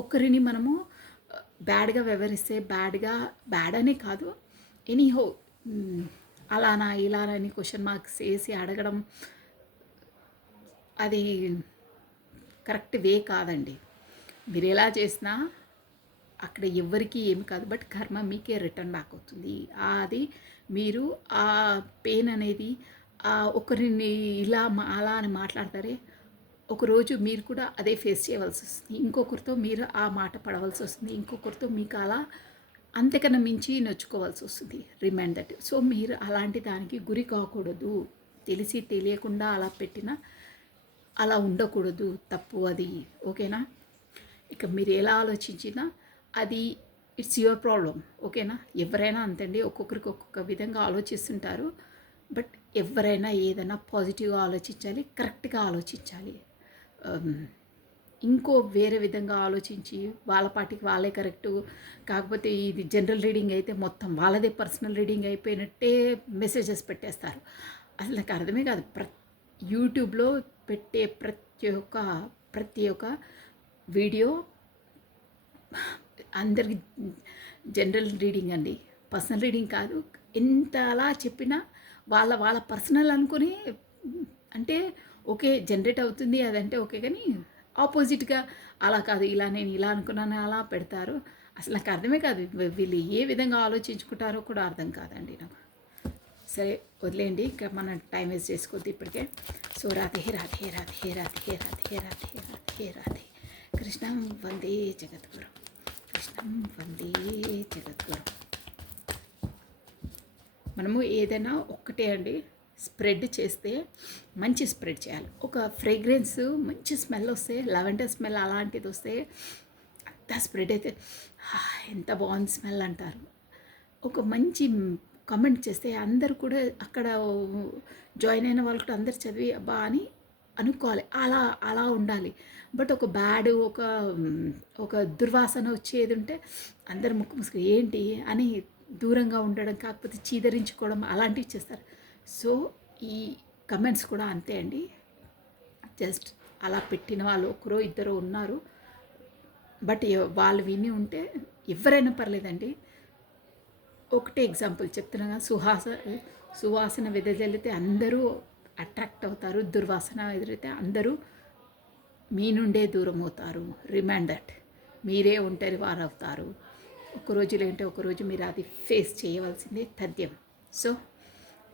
ఒక్కరిని మనము బ్యాడ్గా వ్యవహరిస్తే బ్యాడ్ అనే కాదు, ఎనీహో అలానా ఇలానా అని క్వశ్చన్ మార్క్స్ వేసి అడగడం అది కరెక్ట్ వే కాదండి. మీరు ఎలా చేసినా అక్కడ ఎవరికి ఏమి కాదు. బట్ కర్మ మీకే రిటర్న్ బ్యాక్ అవుతుంది. అది మీరు ఆ పెయిన్ అనేది ఒకరిని అలా అని మాట్లాడతారే, ఒకరోజు మీరు కూడా అదే ఫేస్ చేయవలసి వస్తుంది. ఇంకొకరితో మీరు ఆ మాట పడవలసి వస్తుంది. ఇంకొకరితో మీకు అలా అంతకన్నా మించి నొచ్చుకోవాల్సి వస్తుంది. Remind that. సో మీరు అలాంటి దానికి గురి కాకూడదు. తెలిసి తెలియకుండా అలా పెట్టినా అలా ఉండకూడదు. తప్పు అది. ఓకేనా? ఇక మీరు ఎలా ఆలోచించినా అది ఇట్స్ యువర్ ప్రాబ్లం. ఓకేనా? ఎవరైనా అంతండి. ఒక్కొక్కరికి ఒక్కొక్క విధంగా ఆలోచిస్తుంటారు. బట్ ఎవరైనా ఏదైనా పాజిటివ్గా ఆలోచించాలి, కరెక్ట్గా ఆలోచించాలి. ఇంకో వేరే విధంగా ఆలోచించి వాళ్ళ పాటికి వాళ్ళే కరెక్టు, కాకపోతే ఇది జనరల్ రీడింగ్ అయితే మొత్తం వాళ్ళదే పర్సనల్ రీడింగ్ అయిపోయినట్టే మెసేజెస్ పెట్టేస్తారు. అసలు నాకు అర్థమే కాదు. యూట్యూబ్లో పెట్టే ప్రతి ఒక్క వీడియో అందరికి జనరల్ రీడింగ్ అండి, పర్సనల్ రీడింగ్ కాదు. ఎంత అలా చెప్పినా వాళ్ళ పర్సనల్ అనుకుని, అంటే ఓకే జనరేట్ అవుతుంది అదంటే ఓకే, కానీ ఆపోజిట్గా అలా కాదు, నేను ఇలా అనుకున్నాను అలా పెడతారు. అసలు నాకు అర్థమే కాదు. వీళ్ళు ఏ విధంగా ఆలోచించుకుంటారో కూడా అర్థం కాదండి నాకు. సరే వదిలేయండి, ఇక మనం టైం వేస్ట్ చేసుకోవద్దు ఇప్పటికే. సో రాధే రాధే రాధే రాధే రాధే రాధే రాధే రాధే. కృష్ణం వందే జగద్గురు, కృష్ణం వందే జగద్గురు. మనము ఏదైనా ఒక్కటే అండి, స్ప్రెడ్ చేస్తే మంచి స్ప్రెడ్ చేయాలి. ఒక ఫ్రేగ్రెన్స్ మంచి స్మెల్ వస్తే, లెవెండర్ స్మెల్ అలాంటిది వస్తే అంతా స్ప్రెడ్ అయితే ఎంత బాగుంది స్మెల్ అంటారు. ఒక మంచి కమెంట్ చేస్తే అందరూ కూడా అక్కడ జాయిన్ అయిన వాళ్ళు కూడా అందరు చదివి అబ్బా అని అనుకోవాలి. అలా అలా ఉండాలి. బట్ ఒక బ్యాడ్ ఒక దుర్వాసన వచ్చేది ఉంటే అందరు ముక్కు ముసుగు ఏంటి అని దూరంగా ఉండడం, కాకపోతే చీదరించుకోవడం అలాంటివి చేస్తారు. సో ఈ కమెంట్స్ కూడా అంతే అండి. జస్ట్ అలా పెట్టిన వాళ్ళు ఒకరో ఇద్దరు ఉన్నారు. బట్ వాళ్ళు విని ఉంటే ఎవరైనా పర్లేదండి. ఒకటే ఎగ్జాంపుల్ చెప్తున్నాగా, సువాసన వెదజల్లితే అందరూ అట్రాక్ట్ అవుతారు, దుర్వాసన ఎదురైతే అందరూ మీ నుండే దూరం అవుతారు. రిమైండ్ దట్ మీరే ఒంటరి వారు అవుతారు. ఒకరోజు లేదంటే ఒకరోజు మీరు అది ఫేస్ చేయవలసిందే తథ్యం. సో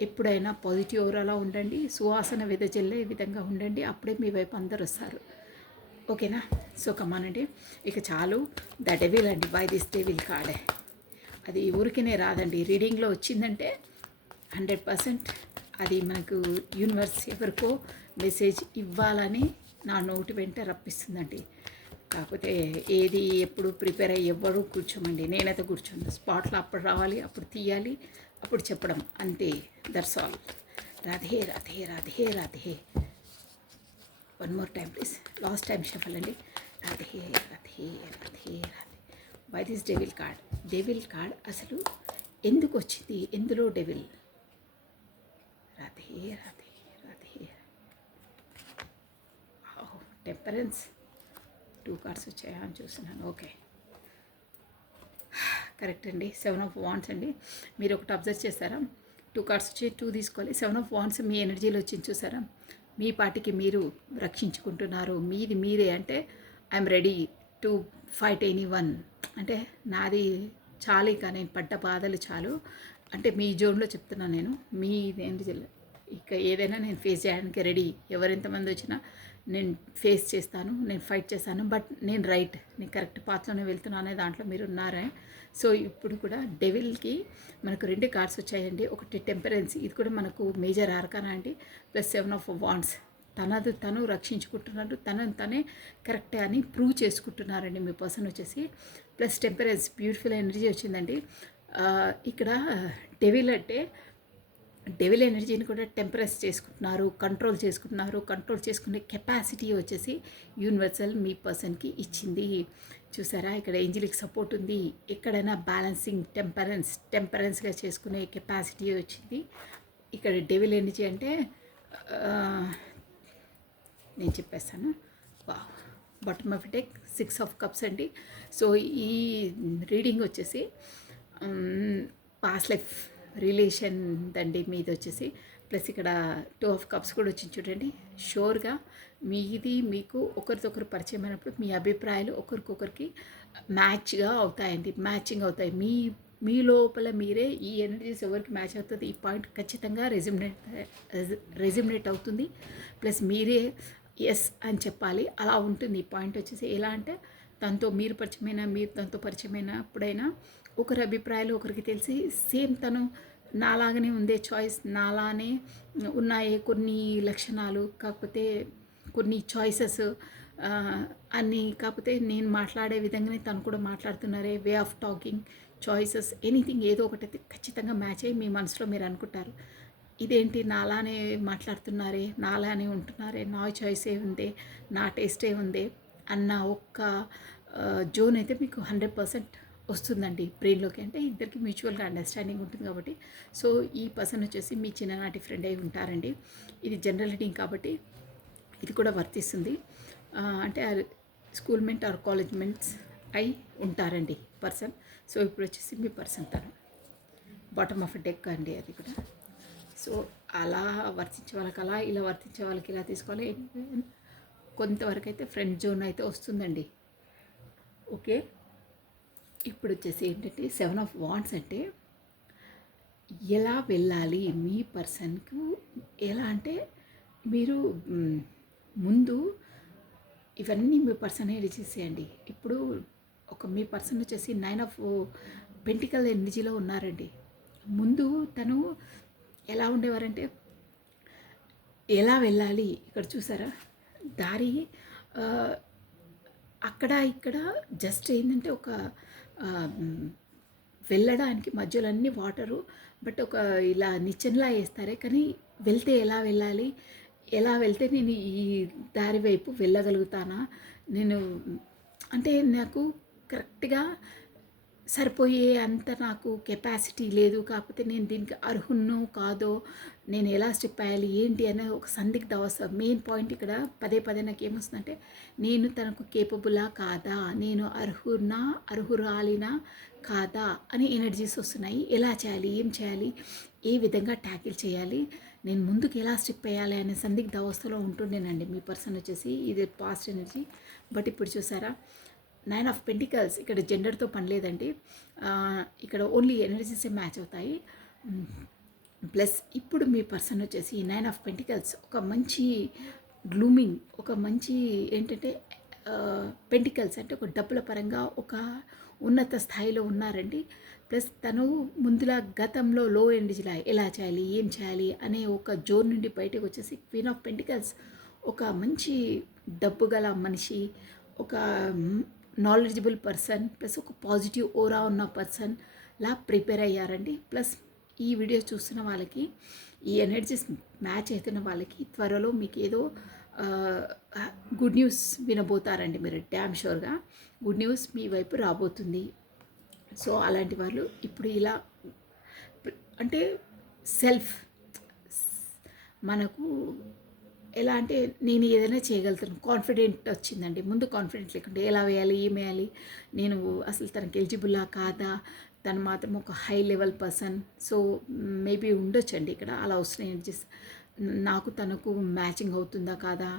ఎప్పుడైనా పాజిటివ్ ఓవరాలా ఉండండి, సువాసన వెదజల్లే విధంగా ఉండండి, అప్పుడే మీ వైపు అందరు వస్తారు. ఓకేనా? సో కమానండి, ఇక చాలు. ద డెవిల్ అండి, బై దిస్ డెవిల్ కార్డ్. అది ఊరికనే రాదండి. రీడింగ్లో వచ్చిందంటే 100% అది మనకు యూనివర్స్ ఎవరికో మెసేజ్ ఇవ్వాలని నా నోటి వెంట రప్పిస్తుందండి. కాకపోతే ఏది ఎప్పుడు ప్రిపేర్ అయ్యి ఎవ్వరూ కూర్చోమండి. నేనైతే కూర్చోను. స్పాట్లో అప్పుడు రావాలి, అప్పుడు తీయాలి, అప్పుడు చెప్పడం అంతే. That's all. Radhe Radhe Radhe Radhe. One more time please. Last time shuffle అండి. Radhe Radhe Radhe Radhe. By this devil card. Devil card అసలు ఎందుకు వచ్చింది? ఎందులో devil? Radhe Radhe Radhe. Temperance 2 cards వచ్చాయా అని చూస్తున్నాను. ఓకే, కరెక్ట్ అండి. 7 ఆఫ్ వాండ్స్ అండి. మీరు ఒకటి అబ్జర్వ్ చేస్తారా? 2 కార్డ్స్ వచ్చి 2 తీసుకోవాలి. 7 ఆఫ్ వాండ్స్ మీ ఎనర్జీలో వచ్చింది చూసారా? మీ పాటికి మీరు రక్షించుకుంటున్నారు. మీది మీరే అంటే I'm ready to fight any one. అంటే నాది చాలు, ఇక నేను పడ్డ బాధలు చాలు అంటే మీ జోన్లో చెప్తున్నాను నేను. మీ ఇక ఏదైనా నేను ఫేస్ చేయడానికి రెడీ. ఎవరెంతమంది వచ్చినా నేను ఫేస్ చేస్తాను, నేను ఫైట్ చేస్తాను. బట్ నేను రైట్, నేను కరెక్ట్ పాత్రలోనే వెళ్తున్నాను అనే దాంట్లో మీరు ఉన్నారే. సో ఇప్పుడు కూడా డెవిల్కి మనకు 2 కార్డ్స్ వచ్చాయండి. ఒకటి టెంపరెన్స్, ఇది కూడా మనకు మేజర్ ఆర్కానా అండి. Plus 7 of wands. తను రక్షించుకుంటున్నారు, తనని తనే కరెక్టే అని ప్రూవ్ చేసుకుంటున్నారండి మీ పర్సన్ వచ్చేసి. ప్లస్ టెంపరెన్స్, బ్యూటిఫుల్ ఎనర్జీ వచ్చిందండి. ఇక్కడ డెవిల్ అంటే డెవిల్ ఎనర్జీని కూడా టెంపరెన్స్ చేసుకుంటున్నారు, కంట్రోల్ చేసుకునే కెపాసిటీ వచ్చేసి యూనివర్సల్ మీ పర్సన్కి ఇచ్చింది. చూసారా, ఇక్కడ ఏంజిలిక్ సపోర్ట్ ఉంది. ఎక్కడైనా బ్యాలెన్సింగ్ టెంపరెన్స్గా చేసుకునే కెపాసిటీ వచ్చింది. ఇక్కడ డెవిల్ ఎనర్జీ అంటే నేను చెప్పేస్తాను. Bottom of deck 6 of cups అండి. సో ఈ రీడింగ్ వచ్చేసి పాస్ట్ లైఫ్ రిలేషన్ దండి మీది వచ్చేసి. ప్లస్ ఇక్కడ 2 ఆఫ్ కప్స్ కూడా వచ్చింది చూడండి. షూర్గా మీది మీకు ఒకరికొకరు పరిచయం అయినప్పుడు మీ అభిప్రాయాలు ఒకరికొకరికి మ్యాచింగ్ అవుతాయి. మీ లోపల మీరే ఈ ఎనర్జీస్ ఎవరికి మ్యాచ్ అవుతుంది, ఈ పాయింట్ ఖచ్చితంగా రెజిమినేట్ అవుతుంది. ప్లస్ మీరే ఎస్ అని చెప్పాలి. అలా ఉంటుంది ఈ పాయింట్ వచ్చేసి. ఎలా అంటే తనతో మీరు తనతో పరిచయమైనప్పుడైనా ఒకరి అభిప్రాయాలు ఒకరికి తెలిసి సేమ్ తను నాలాగానే ఉందే చాయిస్, నాలానే ఉన్నాయి కొన్ని లక్షణాలు, కాకపోతే కొన్ని చాయిసెస్ అన్నీ, కాకపోతే నేను మాట్లాడే విధంగానే తను కూడా మాట్లాడుతున్నారే, way of talking, choices, anything ఏదో ఒకటి ఖచ్చితంగా మ్యాచ్ అయ్యి మీ మనసులో మీరు అనుకుంటారు, ఇదేంటి నాలానే మాట్లాడుతున్నారే, నాలానే ఉంటున్నారే, నా చాయిసే ఉందే, నా టేస్టే ఉందే అన్న ఒక్క జోన్ అయితే మీకు 100% వస్తుందండి బ్రెయిన్లోకి. అంటే ఇద్దరికి మ్యూచువల్గా అండర్స్టాండింగ్ ఉంటుంది కాబట్టి. సో ఈ పర్సన్ వచ్చేసి మీ చిన్ననాటి ఫ్రెండ్ అయి ఉంటారండి. ఇది జనరల్ రీడింగ్ కాబట్టి ఇది కూడా వర్తిస్తుంది. అంటే స్కూల్ మెంట్ ఆర్ కాలేజ్ మెంట్స్ అయి ఉంటారండి పర్సన్. సో ఇప్పుడు వచ్చేసి మీ పర్సన్ తను బాటమ్ ఆఫ్ డెక్ అండి అది కూడా. సో అలా వర్తించే వాళ్ళకి అలా, ఇలా వర్తించే వాళ్ళకి ఇలా తీసుకోవాలి. కొంతవరకు అయితే ఫ్రెండ్ జోన్ అయితే వస్తుందండి. ఓకే, ఇప్పుడు వచ్చేసి ఏంటంటే 7 ఆఫ్ వాండ్స్ అంటే ఎలా వెళ్ళాలి మీ పర్సన్కు, ఎలా అంటే మీరు ముందు ఇవన్నీ మీ పర్సన్ చేసేయండి. ఇప్పుడు మీ పర్సన్ వచ్చేసి 9 ఆఫ్ పెంటికల్ ఎనర్జీలో ఉన్నారండి. ముందు తను ఎలా ఉండేవారంటే ఎలా వెళ్ళాలి ఇక్కడ చూసారా దారి ఆ, అక్కడ ఇక్కడ జస్ట్ ఏంటంటే ఒక ఆ, మ్, వెళ్ళడానికి మధ్యలో అన్ని వాటరు బట్ ఒక ఇలా నిచ్చెనలా వేస్తారే కానీ వెళ్తే ఎలా వెళ్ళాలి ఎలా వెళ్తే నేను ఈ దారి వైపు వెళ్ళగలుగుతానా నేను అంటే నాకు కరెక్ట్గా సరిపోయే అంత నాకు కెపాసిటీ లేదు కాకపోతే నేను దీనికి అర్హున్నో కాదో నేను ఎలా స్టెప్ అయ్యాలి ఏంటి అనే ఒక సందిగ్ధ అవస్థ మెయిన్ పాయింట్ ఇక్కడ పదే పదే నాకు ఏమొస్తుందంటే నేను తనకు కేపబులా కాదా నేను అర్హురాలినా కాదా అని ఎనర్జీస్ వస్తున్నాయి ఎలా చేయాలి ఏం చేయాలి ఏ విధంగా ట్యాకిల్ చేయాలి నేను ముందుకు ఎలా స్టెప్ అయ్యాలి అనే సందిగ్ధ అవస్థలో ఉంటుండేనండి మీ పర్సన్ వచ్చేసి ఇది పాస్ట్ ఎనర్జీ బట్ ఇప్పుడు చూసారా 9 ఆఫ్ పెంటికల్స్ ఇక్కడ జెండర్తో పని లేదండి ఇక్కడ ఓన్లీ ఎనర్జీసే మ్యాచ్ అవుతాయి ప్లస్ ఇప్పుడు మీ పర్సన్ వచ్చేసి 9 ఆఫ్ పెంటికల్స్ ఒక మంచి గ్లూమింగ్ ఒక మంచి ఏంటంటే పెంటికల్స్ అంటే ఒక డబ్బుల పరంగా ఒక ఉన్నత స్థాయిలో ఉన్నారండి ప్లస్ తను ముందులా గతంలో లో ఎనర్జీలా ఎలా చేయాలి ఏం చేయాలి అనే ఒక జోన్ నుండి బయటకు వచ్చేసి క్వీన్ ఆఫ్ పెంటికల్స్ ఒక మంచి డబ్బు గల మనిషి ఒక నాలెడ్జబుల్ పర్సన్ ప్లస్ ఒక పాజిటివ్ ఓరా ఉన్న పర్సన్ లా ప్రిపేర్ అయ్యారండి ప్లస్ ఈ వీడియో చూస్తున్న వాళ్ళకి ఈ ఎనర్జీస్ మ్యాచ్ అవుతున్న వాళ్ళకి త్వరలో మీకు ఏదో గుడ్ న్యూస్ వినబోతారండి మీరు డ్యామ్ షూర్గా గుడ్ న్యూస్ మీ వైపు రాబోతుంది సో అలాంటి వాళ్ళు ఇప్పుడు ఇలా అంటే సెల్ఫ్ మనకు ఎలా అంటే నేను ఏదైనా చేయగలుగుతాను కాన్ఫిడెంట్ వచ్చిందండి ముందు కాన్ఫిడెంట్ లేకుంటే ఎలా వేయాలి ఏం వేయాలి నేను అసలు తనకి ఎలిజిబుల్లా కాదా తను మాత్రం ఒక high level person so maybe ఉండొచ్చండి ఇక్కడ అలా వస్తున్నాయి ఎనర్జీస్ నాకు తనకు మ్యాచింగ్ అవుతుందా కాదా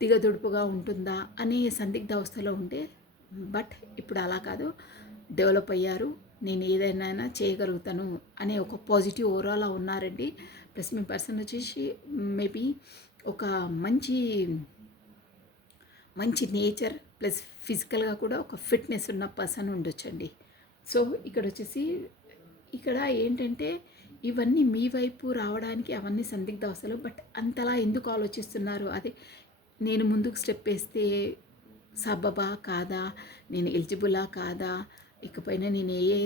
దిగదుడుపుగా ఉంటుందా అనే సందిగ్ధ అవస్థలో ఉంటే బట్ ఇప్పుడు అలా కాదు డెవలప్ అయ్యారు నేను ఏదైనా చేయగలుగుతాను అనే ఒక పాజిటివ్ ఓవరాల్ ఉన్నారండి ప్లస్ మీ పర్సన్ వచ్చేసి మేబీ ఒక మంచి మంచి నేచర్ ప్లస్ ఫిజికల్గా కూడా ఒక ఫిట్నెస్ ఉన్న పర్సన్ ఉండొచ్చండి సో ఇక్కడ వచ్చేసి ఇక్కడ ఏంటంటే ఇవన్నీ మీ వైపు రావడానికి అవన్నీ సందిగ్ధ అవసరం బట్ అంతలా ఎందుకు ఆలోచిస్తున్నారు అదే నేను ముందుకు స్టెప్ వేస్తే సబబా కాదా నేను ఎలిజిబులా కాదా ఇకపైన నేను ఏ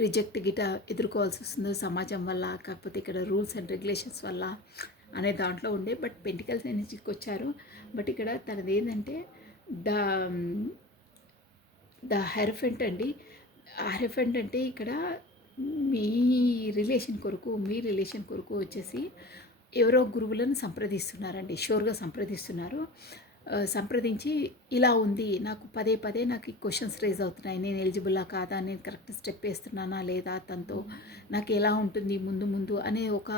రిజెక్ట్ గిట ఎదుర్కోవాల్సి వస్తుందో సమాజం వల్ల కాకపోతే ఇక్కడ రూల్స్ అండ్ రెగ్యులేషన్స్ వల్ల అనే దాంట్లో ఉండే బట్ పెంటికల్స్ ఎనర్జీకి వచ్చారు బట్ ఇక్కడ తనది ఏంటంటే ద హెరఫెంట్ అండి హెరఫెంట్ అంటే ఇక్కడ మీ రిలేషన్ కొరకు వచ్చేసి ఎవరో గురువులను సంప్రదిస్తున్నారండి షూర్గా సంప్రదిస్తున్నారు సంప్రదించి ఇలా ఉంది నాకు పదే పదే నాకు ఈ క్వశ్చన్స్ రేజ్ అవుతున్నాయి నేను ఎలిజిబుల్లా కాదా నేను కరెక్ట్ స్టెప్ వేస్తున్నానా లేదా తనతో నాకు ఎలా ఉంటుంది ముందు ముందు అనే ఒక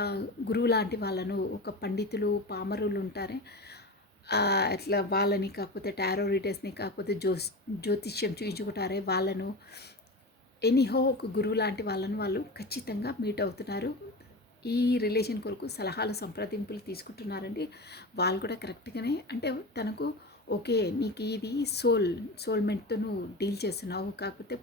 గురువు లాంటి వాళ్ళను ఒక పండితులు పామరులు ఉంటారే అట్లా వాళ్ళని కాకపోతే టారో రీడర్స్ని కాకపోతే జ్యోతిష్యం చూయించుకుంటారే వాళ్ళను ఎనీహో ఒక గురువు లాంటి వాళ్ళను వాళ్ళు ఖచ్చితంగా మీట్ అవుతున్నారు ఈ రిలేషన్ కొరకు సలహాలు సంప్రదింపులు తీసుకుంటున్నారండి వాళ్ళు కూడా కరెక్ట్గానే అంటే తనకు ఓకే నీకు ఇది సోల్మెంట్తో నువ్వు డీల్ చేస్తున్నావు కాకపోతే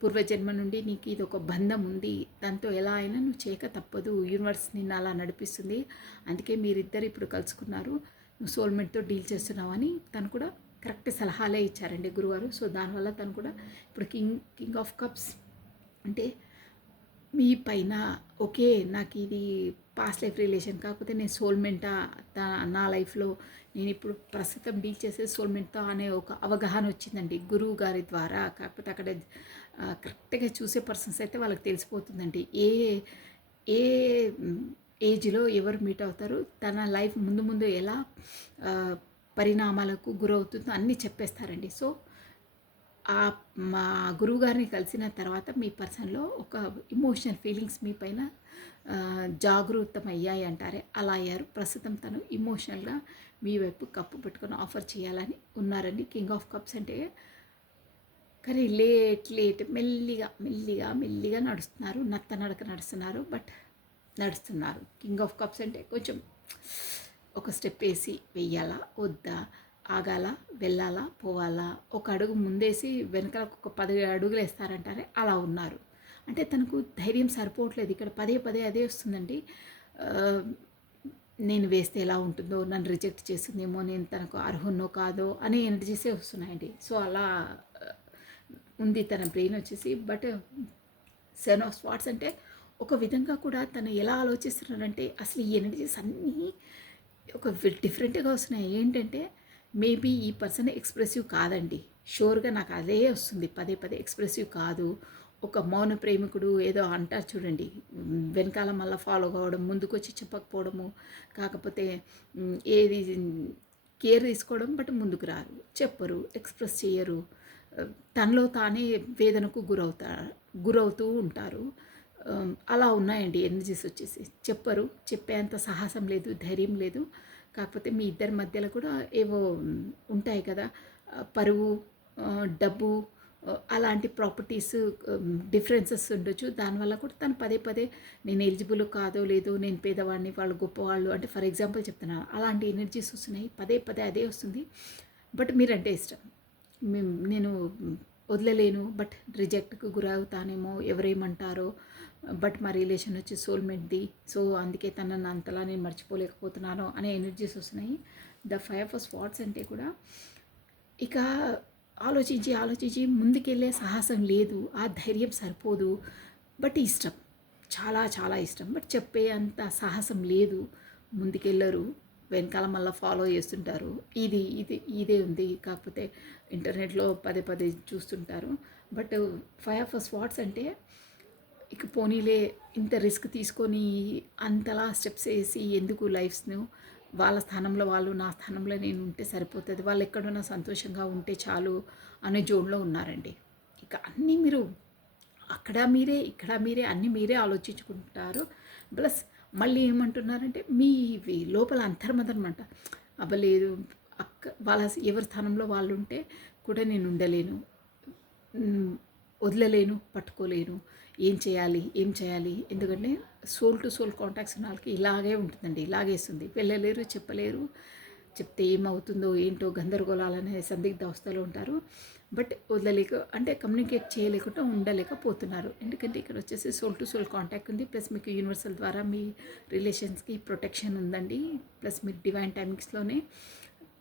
పూర్వజన్మ నుండి నీకు ఇది ఒక బంధం ఉంది దాంతో ఎలా అయినా నువ్వు చేయక తప్పదు యూనివర్స్ నిన్ను అలా నడిపిస్తుంది అందుకే మీరిద్దరు ఇప్పుడు కలుసుకున్నారు నువ్వు సోల్మెంట్తో డీల్ చేస్తున్నావు అని తను కూడా కరెక్ట్ సలహాలే ఇచ్చారండి గురువారు సో దానివల్ల తను కూడా ఇప్పుడు కింగ్ ఆఫ్ కప్స్ అంటే మీ పైన ఓకే నాకు ఇది పాస్ట్ లైఫ్ రిలేషన్ కాకపోతే నేను సోల్మెంటా నా లైఫ్లో నేను ఇప్పుడు ప్రస్తుతం డీల్ చేసే సోల్మెంట్తో అనే ఒక అవగాహన వచ్చిందండి గురువు గారి ద్వారా కాకపోతే అక్కడ కరెక్ట్గా చూసే పర్సన్స్ అయితే వాళ్ళకి తెలిసిపోతుందండి ఏ ఏ ఏజ్లో ఎవరు మీట్ అవుతారు తన లైఫ్ ముందు ముందు ఎలా పరిణామాలకు గురవుతుందో అన్నీ చెప్పేస్తారండి సో మా గురువుగారిని కలిసిన తర్వాత మీ పర్సన్లో ఒక ఇమోషనల్ ఫీలింగ్స్ మీ పైన జాగృతం అయ్యాయి అంటారే అలా అయ్యారు ప్రస్తుతం తను ఇమోషనల్గా మీ వైపు కప్పు పెట్టుకొని ఆఫర్ చేయాలని ఉన్నారండి కింగ్ ఆఫ్ కప్స్ అంటే కానీ లేట్ మెల్లిగా నడుస్తున్నారు నడక నడుస్తున్నారు బట్ నడుస్తున్నారు కింగ్ ఆఫ్ కప్స్ అంటే కొంచెం ఒక స్టెప్ వేసి వెయ్యాలా వద్దా ఆగాల వెళ్ళాలా పోవాలా ఒక అడుగు ముందేసి వెనకాల ఒక 10 అడుగులు వేస్తారంటారే అలా ఉన్నారు అంటే తనకు ధైర్యం సరిపోవట్లేదు ఇక్కడ పదే అదే వస్తుందండి నేను వేస్తే ఎలా ఉంటుందో, నన్ను రిజెక్ట్ చేస్తుందేమో, నేను తనకు అర్హున్నో కాదో అనే ఎనర్జీసే వస్తున్నాయండి. సో అలా ఆ, ఉంది తన బ్రెయిన్ వచ్చేసి. బట్ 7 ఆఫ్ స్వార్డ్స్ అంటే ఒక విధంగా కూడా తను ఎలా ఆలోచిస్తున్నాడంటే అసలు ఈ ఎనర్జీస్ అన్నీ ఒక డిఫరెంట్గా వస్తున్నాయి. ఏంటంటే మేబీ ఈ పర్సన్ ఎక్స్ప్రెసివ్ కాదండి. షూర్గా నాకు అదే వస్తుంది, పదే పదే ఎక్స్ప్రెసివ్ కాదు. ఒక మౌన ప్రేమికుడు ఏదో అంటారు చూడండి, వెనకాల మళ్ళీ ఫాలో కావడం, ముందుకొచ్చి చెప్పకపోవడము, కాకపోతే ఏది కేర్ తీసుకోవడం, బట్ ముందుకు రారు, చెప్పరు, ఎక్స్ప్రెస్ చేయరు, తనలో తానే వేదనకు గురవుతూ ఉంటారు. అలా ఉన్నాయండి ఎనర్జీస్ వచ్చేసి. చెప్పరు, చెప్పేంత సాహసం లేదు, ధైర్యం లేదు. కాకపోతే మీ ఇద్దరి మధ్యలో కూడా ఏవో ఉంటాయి కదా, పరువు, డబ్బు, అలాంటి ప్రాపర్టీస్ డిఫరెన్సెస్ ఉండొచ్చు. దానివల్ల కూడా తను పదే పదే నేను ఎలిజిబుల్ కాదో లేదో, నేను పేదవాడిని, వాళ్ళు గొప్పవాళ్ళు అంటే ఫర్ ఎగ్జాంపుల్ చెప్తున్నాను, అలాంటి ఎనర్జీస్ వస్తున్నాయి, పదే పదే అదే వస్తుంది. బట్ మీరంటే ఇష్టం, నేను వదలలేను, బట్ రిజెక్ట్కి గురవుతానేమో, ఎవరేమంటారో, బట్ మా రిలేషన్ వచ్చి సోల్మేట్ది, సో అందుకే తనను అంతలా నేను మర్చిపోలేకపోతున్నాను అనే ఎనర్జీస్ వస్తున్నాయి. ద 5 ఆఫ్ స్వార్డ్స్ అంటే కూడా ఇక ఆలోచించి ఆలోచించి ముందుకెళ్ళే సాహసం లేదు, ఆ ధైర్యం సరిపోదు, బట్ ఇష్టం, చాలా చాలా ఇష్టం, బట్ చెప్పే అంత సాహసం లేదు, ముందుకెళ్ళరు, వెనకాల మళ్ళీ ఫాలో చేస్తుంటారు. ఇదే ఉంది. కాకపోతే ఇంటర్నెట్లో పదే పదే చూస్తుంటారు. బట్ 5 ఆఫ్ స్వార్డ్స్ అంటే ఇక పోనీలే, ఇంత రిస్క్ తీసుకొని అంతలా స్టెప్స్ వేసి ఎందుకు లైఫ్స్ను, వాళ్ళ స్థానంలో వాళ్ళు, నా స్థానంలో నేను ఉంటే సరిపోతుంది, వాళ్ళు ఎక్కడున్నా సంతోషంగా ఉంటే చాలు అనే జోన్లో ఉన్నారండి. ఇక అన్నీ మీరు అక్కడ మీరే, ఇక్కడ మీరే, అన్నీ మీరే ఆలోచించుకుంటారు. ప్లస్ మళ్ళీ ఏమంటున్నారంటే మీ లోపల అంతర్మదనమాట, అవ్వలేదు, వాళ్ళ ఎవరి స్థానంలో వాళ్ళు ఉంటే కూడా నేను ఉండలేను, వదలలేను, పట్టుకోలేను, ఏం చేయాలి, ఎందుకంటే సోల్ టు సోల్ కాంటాక్ట్స్ ఉన్న వాళ్ళకి ఇలాగే ఉంటుందండి, ఇలాగేస్తుంది, వెళ్ళలేరు, చెప్పలేరు, చెప్తే ఏమవుతుందో ఏంటో గందరగోళాలనే సందిగ్ధ అవస్థలో ఉంటారు. బట్ వదలలేక అంటే కమ్యూనికేట్ చేయలేకుండా ఉండలేకపోతున్నారు. ఎందుకంటే ఇక్కడ వచ్చేసి సోల్ టు సోల్ కాంటాక్ట్ ఉంది, ప్లస్ మీకు యూనివర్సల్ ద్వారా మీ రిలేషన్స్కి ప్రొటెక్షన్ ఉందండి, ప్లస్ మీరు డివైన్ టైమింగ్స్లోనే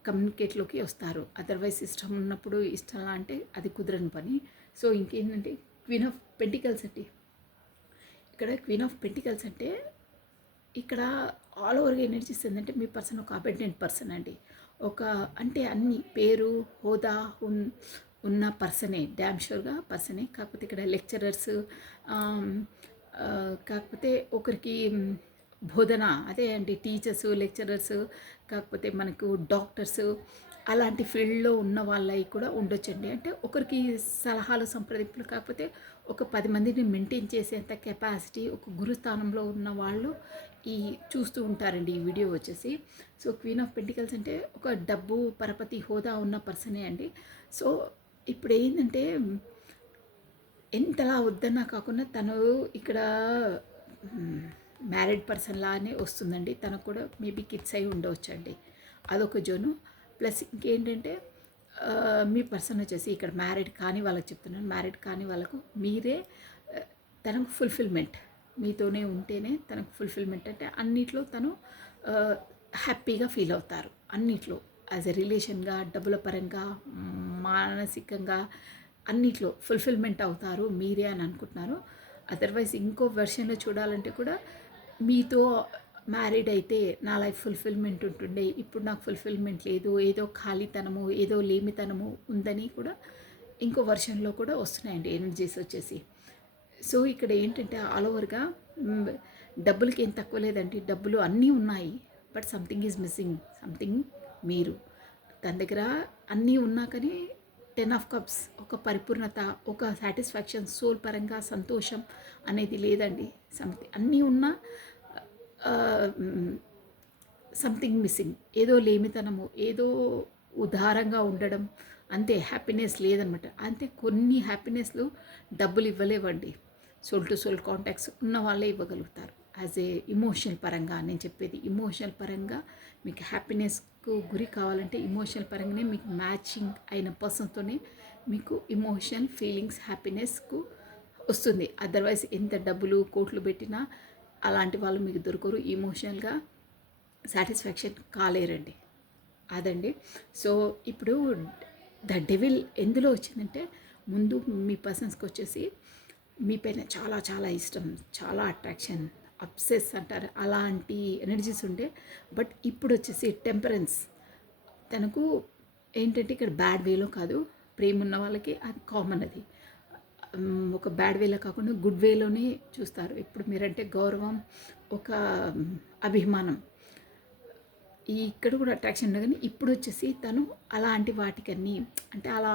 కమ్యూనికేట్లోకి వస్తారు. అదర్వైజ్ ఇష్టం ఉన్నప్పుడు ఇష్టం అంటే అది కుదరని పని. సో ఇంకేంటంటే క్వీన్ ఆఫ్ పెంటికల్స్ అండి. ఇక్కడ క్వీన్ ఆఫ్ పెంటికల్స్ అంటే ఇక్కడ ఆల్ ఓవర్గా ఎనర్జీస్ ఏంటంటే మీ పర్సన్ ఒక అబెండెంట్ పర్సన్ అండి. ఒక అంటే అన్ని పేరు హోదా ఉన్న పర్సనే, డ్యామ్ షూర్గా పర్సనే. కాకపోతే ఇక్కడ లెక్చరర్స్, కాకపోతే ఒకరికి బోధన, అదే అండి టీచర్స్, లెక్చరర్స్, కాకపోతే మనకు డాక్టర్స్, అలాంటి ఫీల్డ్లో ఉన్న వాళ్ళవి కూడా ఉండొచ్చండి. అంటే ఒకరికి సలహాలు సంప్రదింపులు, కాకపోతే ఒక 10 మందిని మెయింటైన్ చేసేంత కెపాసిటీ ఒక గురుస్థానంలో ఉన్న వాళ్ళు ఈ చూస్తూ ఉంటారండి ఈ వీడియో వచ్చేసి. సో క్వీన్ ఆఫ్ పెంటికల్స్ అంటే ఒక డబ్బు, పరపతి, హోదా ఉన్న పర్సనే అండి. సో ఇప్పుడు ఏంటంటే ఎంతలా వద్దన్నా కాకుండా తను ఇక్కడ మ్యారీడ్ పర్సన్ లానే వస్తుందండి. తనకు కూడా మేబీ కిడ్స్ అయి ఉండవచ్చండి, అదొక జోను. ప్లస్ ఇంకేంటంటే మీ పర్సన్ వచ్చేసి ఇక్కడ మ్యారీడ్ కాని వాళ్ళకి చెప్తున్నాను, మ్యారీడ్ కాని వాళ్ళకు మీరే తనకు ఫుల్ఫిల్మెంట్, మీతోనే ఉంటేనే తనకు ఫుల్ఫిల్మెంట్. అంటే అన్నిట్లో తను హ్యాపీగా ఫీల్ అవుతారు, అన్నిట్లో యాజ్ ఎ రిలేషన్గా, డబ్బుల పరంగా, మానసికంగా అన్నిట్లో ఫుల్ఫిల్మెంట్ అవుతారు మీరే అని అనుకుంటున్నారు. అదర్వైజ్ ఇంకో వెర్షన్లో చూడాలంటే కూడా మీతో మ్యారీడ్ అయితే నా లైఫ్ ఫుల్ఫిల్మెంట్ ఉంటుండే, ఇప్పుడు నాకు ఫుల్ఫిల్మెంట్ లేదు, ఏదో ఖాళీతనము, ఏదో లేమితనము ఉందని కూడా ఇంకో వర్షన్లో కూడా వస్తున్నాయండి ఎనర్జీస్ వచ్చేసి. సో ఇక్కడ ఏంటంటే ఆల్ ఓవర్గా డబ్బులకి ఏం తక్కువ లేదండి, డబ్బులు అన్నీ ఉన్నాయి, but something is missing, something మీరు తన దగ్గర అన్నీ ఉన్నా కానీ 10 ఆఫ్ కప్స్ ఒక పరిపూర్ణత, ఒక సాటిస్ఫాక్షన్, సోల్ పరంగా సంతోషం అనేది లేదండి. అన్నీ ఉన్నా సంథింగ్ మిస్సింగ్, ఏదో లేమితనము, ఏదో ఉదారంగా ఉండడం, అంతే, హ్యాపీనెస్ లేదనమాట. అంతే కొన్ని హ్యాపీనెస్లు డబ్బులు ఇవ్వలేవండి, సోల్ టు సోల్ కాంటాక్ట్స్ ఉన్న వాళ్ళే ఇవ్వగలుగుతారు. యాజ్ ఏ ఇమోషనల్ పరంగా నేను చెప్పేది, ఇమోషనల్ పరంగా మీకు హ్యాపీనెస్కు గురి కావాలంటే ఇమోషనల్ పరంగానే మీకు మ్యాచింగ్ అయిన పర్సన్తోనే మీకు ఇమోషనల్ ఫీలింగ్స్, హ్యాపీనెస్కు వస్తుంది. అదర్వైజ్ ఎంత డబ్బులు కోట్లు పెట్టినా అలాంటి వాళ్ళు మీకు దొరకరు. ఇమోషనల్గా సాటిస్ఫాక్షన్ కాలేరండి. అదండి. సో ఇప్పుడు ద డెవిల్ ఎందులో వచ్చిందంటే, ముందు మీ పర్సన్స్కి వచ్చేసి మీ పైన చాలా చాలా ఇష్టం, చాలా అట్రాక్షన్, అబ్సెస్ అంటారు అలాంటి ఎనర్జీస్ ఉండే. బట్ ఇప్పుడు వచ్చేసి టెంపరెన్స్. తనకు ఏంటంటే ఇక్కడ బ్యాడ్ వేలో కాదు, ప్రేమ ఉన్న వాళ్ళకి అది కామన్. అది ఒక బ్యాడ్ వేలో కాకుండా గుడ్ వేలోనే చూస్తారు. ఇప్పుడు మీరంటే గౌరవం, ఒక అభిమానం, ఈ ఇక్కడ కూడా అట్రాక్షన్ ఉంది. కానీ ఇప్పుడు వచ్చేసి తను అలాంటి వాటికన్నీ అంటే అలా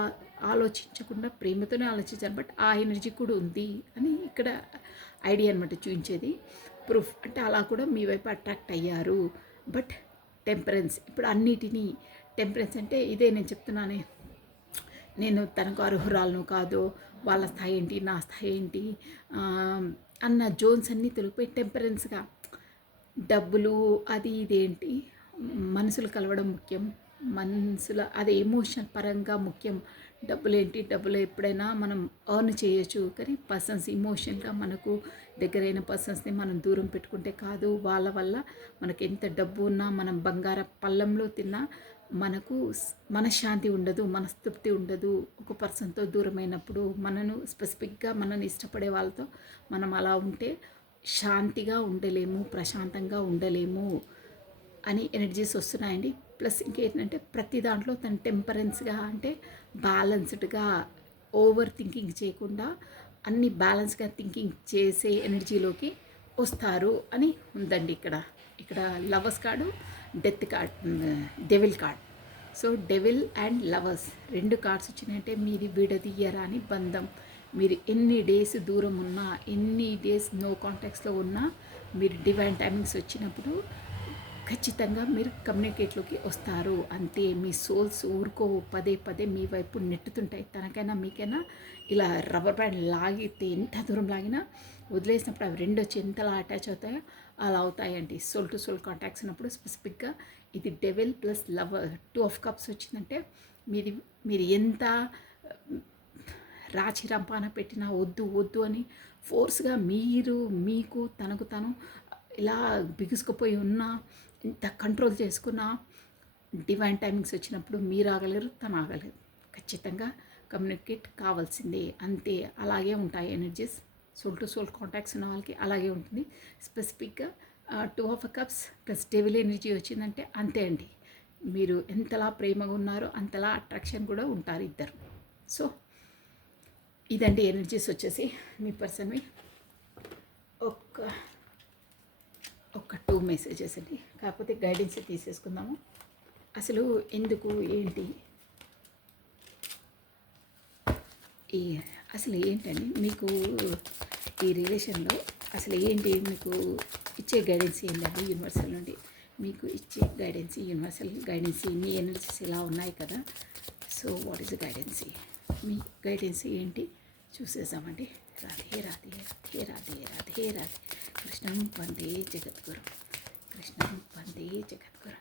ఆలోచించకుండా ప్రేమతోనే ఆలోచించారు. బట్ ఆ ఎనర్జీ కూడా ఉంది అని ఇక్కడ ఐడియా అనమాట చూపించేది. ప్రూఫ్ అంటే అలా కూడా మీ వైపు అట్రాక్ట్ అయ్యారు. బట్ టెంపరెన్స్ ఇప్పుడు అన్నిటినీ, టెంపరెన్స్ అంటే ఇదే నేను చెప్తున్నానే, నేను తనకు అర్హురాలను కాదో, వాళ్ళ స్థాయి ఏంటి, నా స్థాయి ఏంటి అన్న జోన్స్ అన్నీ తొలగిపోయి టెంపరెన్స్గా డబ్బులు అది ఇదేంటి, మనసులు కలవడం ముఖ్యం, మనసుల అది ఎమోషన్ పరంగా ముఖ్యం. డబ్బులేంటి, డబ్బులు ఎప్పుడైనా మనం ఎర్న్ చేయొచ్చు, కానీ పర్సన్స్ ఇమోషన్గా మనకు దగ్గరైన పర్సన్స్ని మనం దూరం పెట్టుకుంటే కాదు. వాళ్ళ వల్ల మనకి ఎంత డబ్బు ఉన్నా, మనం బంగార పళ్ళంలో తిన్నా మనకు మనశ్శాంతి ఉండదు, మనస్తృప్తి ఉండదు. ఒక పర్సన్తో దూరమైనప్పుడు మనను స్పెసిఫిక్గా మనని ఇష్టపడే వాళ్ళతో మనం అలా ఉంటే శాంతిగా ఉండలేము, ప్రశాంతంగా ఉండలేము అని ఎనర్జీస్ వస్తున్నాయండి. ప్లస్ ఇంకేంటంటే ప్రతి దాంట్లో తను టెంపరెన్స్గా అంటే బ్యాలెన్స్డ్గా ఓవర్ థింకింగ్ చేయకుండా అన్ని బ్యాలెన్స్గా థింకింగ్ చేసే ఎనర్జీలోకి వస్తారు అని ఉందండి. ఇక్కడ lovers card, death card, devil card. So devil and lovers రెండు కార్డ్స్ వచ్చినాయంటే మీది విడదీయరాని బంధం. మీరు ఎన్ని డేస్ దూరం ఉన్నా, ఎన్ని డేస్ నో కాంటాక్ట్స్లో ఉన్నా, మీరు డివైన్ టైమింగ్స్ వచ్చినప్పుడు ఖచ్చితంగా మీరు కమ్యూనికేట్లోకి వస్తారు. అంతే. మీ సోల్స్ ఊరుకోవు, పదే పదే మీ వైపు నెట్టుతుంటాయి. తనకైనా మీకైనా ఇలా రబ్బర్ బ్యాండ్ లాగితే ఎంత దూరం లాగినా వదిలేసినప్పుడు అవి రెండు వచ్చి ఎంతలా అటాచ్ అవుతాయో అలా అవుతాయండి. సోల్ టు సోల్ కాంటాక్ట్స్ ఉన్నప్పుడు స్పెసిఫిక్గా ఇది devil plus lover 2 of cups వచ్చిందంటే మీరు ఎంత రాచి రంపాన పెట్టినా వద్దు వద్దు అని ఫోర్స్గా మీకు తనకు తను ఇలా బిగుసుకుపోయి ఉన్నా, ఇంత కంట్రోల్ చేసుకున్నా, డివైన్ టైమింగ్స్ వచ్చినప్పుడు మీరు ఆగలేరు, తను ఆగలేరు. ఖచ్చితంగా కమ్యూనికేట్ కావాల్సిందే. అంతే. అలాగే ఉంటాయి energies. Soul to soul contacts ఉన్న వాళ్ళకి అలాగే ఉంటుంది. స్పెసిఫిక్గా 2 of cups plus devil energy వచ్చిందంటే అంతే అండి. మీరు ఎంతలా ప్రేమగా ఉన్నారో అంతలా అట్రాక్షన్ కూడా ఉంటారు ఇద్దరు. సో ఇదండి ఎనర్జీస్ వచ్చేసి మీ పర్సన్వి. ఒక 2 మెసేజెస్ అండి. కాకపోతే గైడెన్స్ తీసేసుకుందాము. అసలు ఎందుకు ఏంటి అసలు ఏంటండి మీకు ఈ రిలేషన్లో అసలు ఏంటి మీకు ఇచ్చే గైడెన్స్ ఏంటండి యూనివర్సల్ నుండి మీకు ఇచ్చే గైడెన్స్, యూనివర్సల్ గైడెన్స్. మీ ఎనర్జీస్ ఇలా ఉన్నాయి కదా. So what is గైడెన్సీ, me guidance ఏంటి చూసేసామండి. రాధే రాధే రాధే రాధే రాధే రాధే. కృష్ణం వందే జగద్గురు, కృష్ణం వందే జగద్గురు.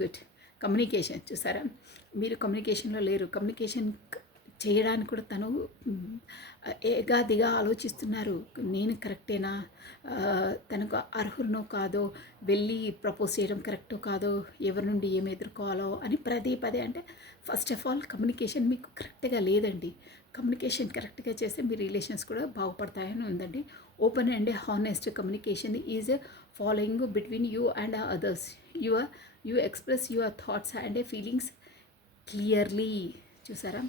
గుడ్. కమ్యూనికేషన్ చూసారా, మీరు కమ్యూనికేషన్లో లేరు. కమ్యూనికేషన్ చేయడానికి కూడా తను ఏగాదిగా ఆలోచిస్తున్నారు. నేను కరెక్టేనా, తనకు అర్హునో కాదో, వెళ్ళి ప్రపోజ్ చేయడం కరెక్టో కాదో, ఎవరి నుండి ఏమి ఎదుర్కోవాలో అని పదే అంటే ఫస్ట్ ఆఫ్ ఆల్ కమ్యూనికేషన్ మీకు కరెక్ట్గా లేదండి. కమ్యూనికేషన్ కరెక్ట్గా చేస్తే మీ రిలేషన్స్ కూడా బాగుపడతాయని ఉందండి. Open and honest communication is following between you and others. You express your thoughts and feelings clearly. చూసారా,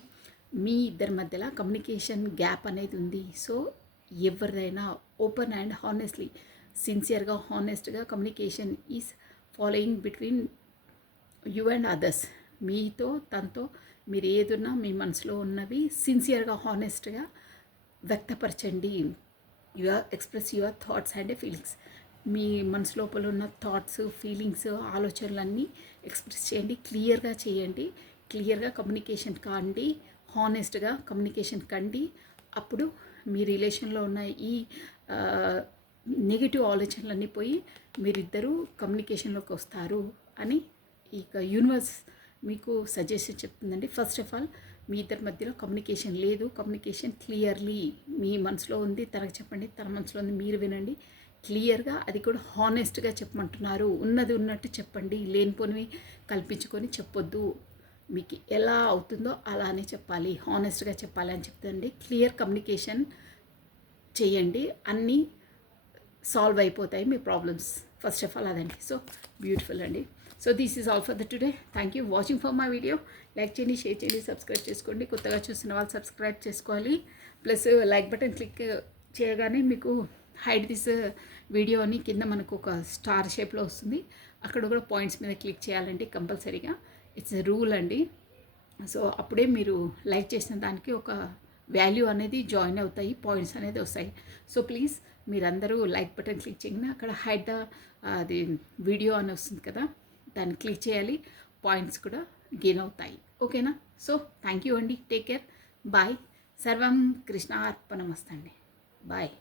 మీ ఇద్దరి మధ్యలో కమ్యూనికేషన్ గ్యాప్ అనేది ఉంది. సో ఎవరిదైనా ఓపెన్ అండ్ హానెస్ట్లీ, సిన్సియర్గా, హానెస్ట్గా communication is following between you and others. మీతో తనతో మీరు ఏదున్నా మీ మనసులో ఉన్నవి సిన్సియర్గా, హానెస్ట్గా వ్యక్తపరచండి. Express your thoughts and feelings. మీ మనసు లోపల ఉన్న థాట్స్, ఫీలింగ్స్, ఆలోచనలన్నీ ఎక్స్ప్రెస్ చేయండి. క్లియర్గా చేయండి. క్లియర్గా కమ్యూనికేషన్ కాండి, హానెస్ట్గా కమ్యూనికేషన్ కండి. అప్పుడు మీ రిలేషన్లో ఉన్న ఈ నెగిటివ్ ఆలోచనలన్నీ పోయి మీరిద్దరూ కమ్యూనికేషన్లోకి వస్తారు అని ఇక యూనివర్స్ మీకు సజెషన్ చెప్తుందండి. ఫస్ట్ ఆఫ్ ఆల్ మీ ఇద్దరి మధ్యలో కమ్యూనికేషన్ లేదు. కమ్యూనికేషన్ క్లియర్లీ మీ మనసులో ఉంది తనకు చెప్పండి, తన మనసులో ఉంది మీరు వినండి. క్లియర్గా అది కూడా హానెస్ట్గా చెప్పమంటున్నారు. ఉన్నది ఉన్నట్టు చెప్పండి, లేనిపోనివి కల్పించుకొని చెప్పొద్దు. మీకు ఎలా అవుతుందో అలానే చెప్పాలి, హానెస్ట్గా చెప్పాలి అని చెప్తుందండి. క్లియర్ కమ్యూనికేషన్ చేయండి, అన్నీ సాల్వ్ అయిపోతాయి మీ ప్రాబ్లమ్స్. ఫస్ట్ ఆఫ్ ఆల్ అదండి. సో బ్యూటిఫుల్ అండి. So this is all for the today. Thank you watching for my video. Like చేయండి, షేర్ చేయండి, సబ్స్క్రైబ్ చేసుకోండి. కొత్తగా చూసిన వాళ్ళు సబ్స్క్రైబ్ చేసుకోవాలి. ప్లస్ లైక్ బటన్ క్లిక్ చేయగానే మీకు హైడ్ దిస్ వీడియో అని కింద మనకు ఒక స్టార్ షేప్లో వస్తుంది. అక్కడ కూడా పాయింట్స్ మీద క్లిక్ చేయాలండి కంపల్సరీగా. ఇట్స్ ఎ రూల్ అండి. సో అప్పుడే మీరు లైక్ చేసిన దానికి ఒక వాల్యూ అనేది జాయిన్ అవుతాయి, పాయింట్స్ అనేది వస్తాయి. సో ప్లీజ్ మీరందరూ లైక్ బటన్ క్లిక్ చేయగానే అక్కడ హైడ్ అది వీడియో అని వస్తుంది కదా, దాన్ని క్లిక్ చేయాలి. పాయింట్స్ కూడా గెయిన్ అవుతాయి. ఓకేనా? సో థ్యాంక్ యూ అండి. Take care. బాయ్. సర్వం కృష్ణ అర్పణమస్తు అండి. బాయ్.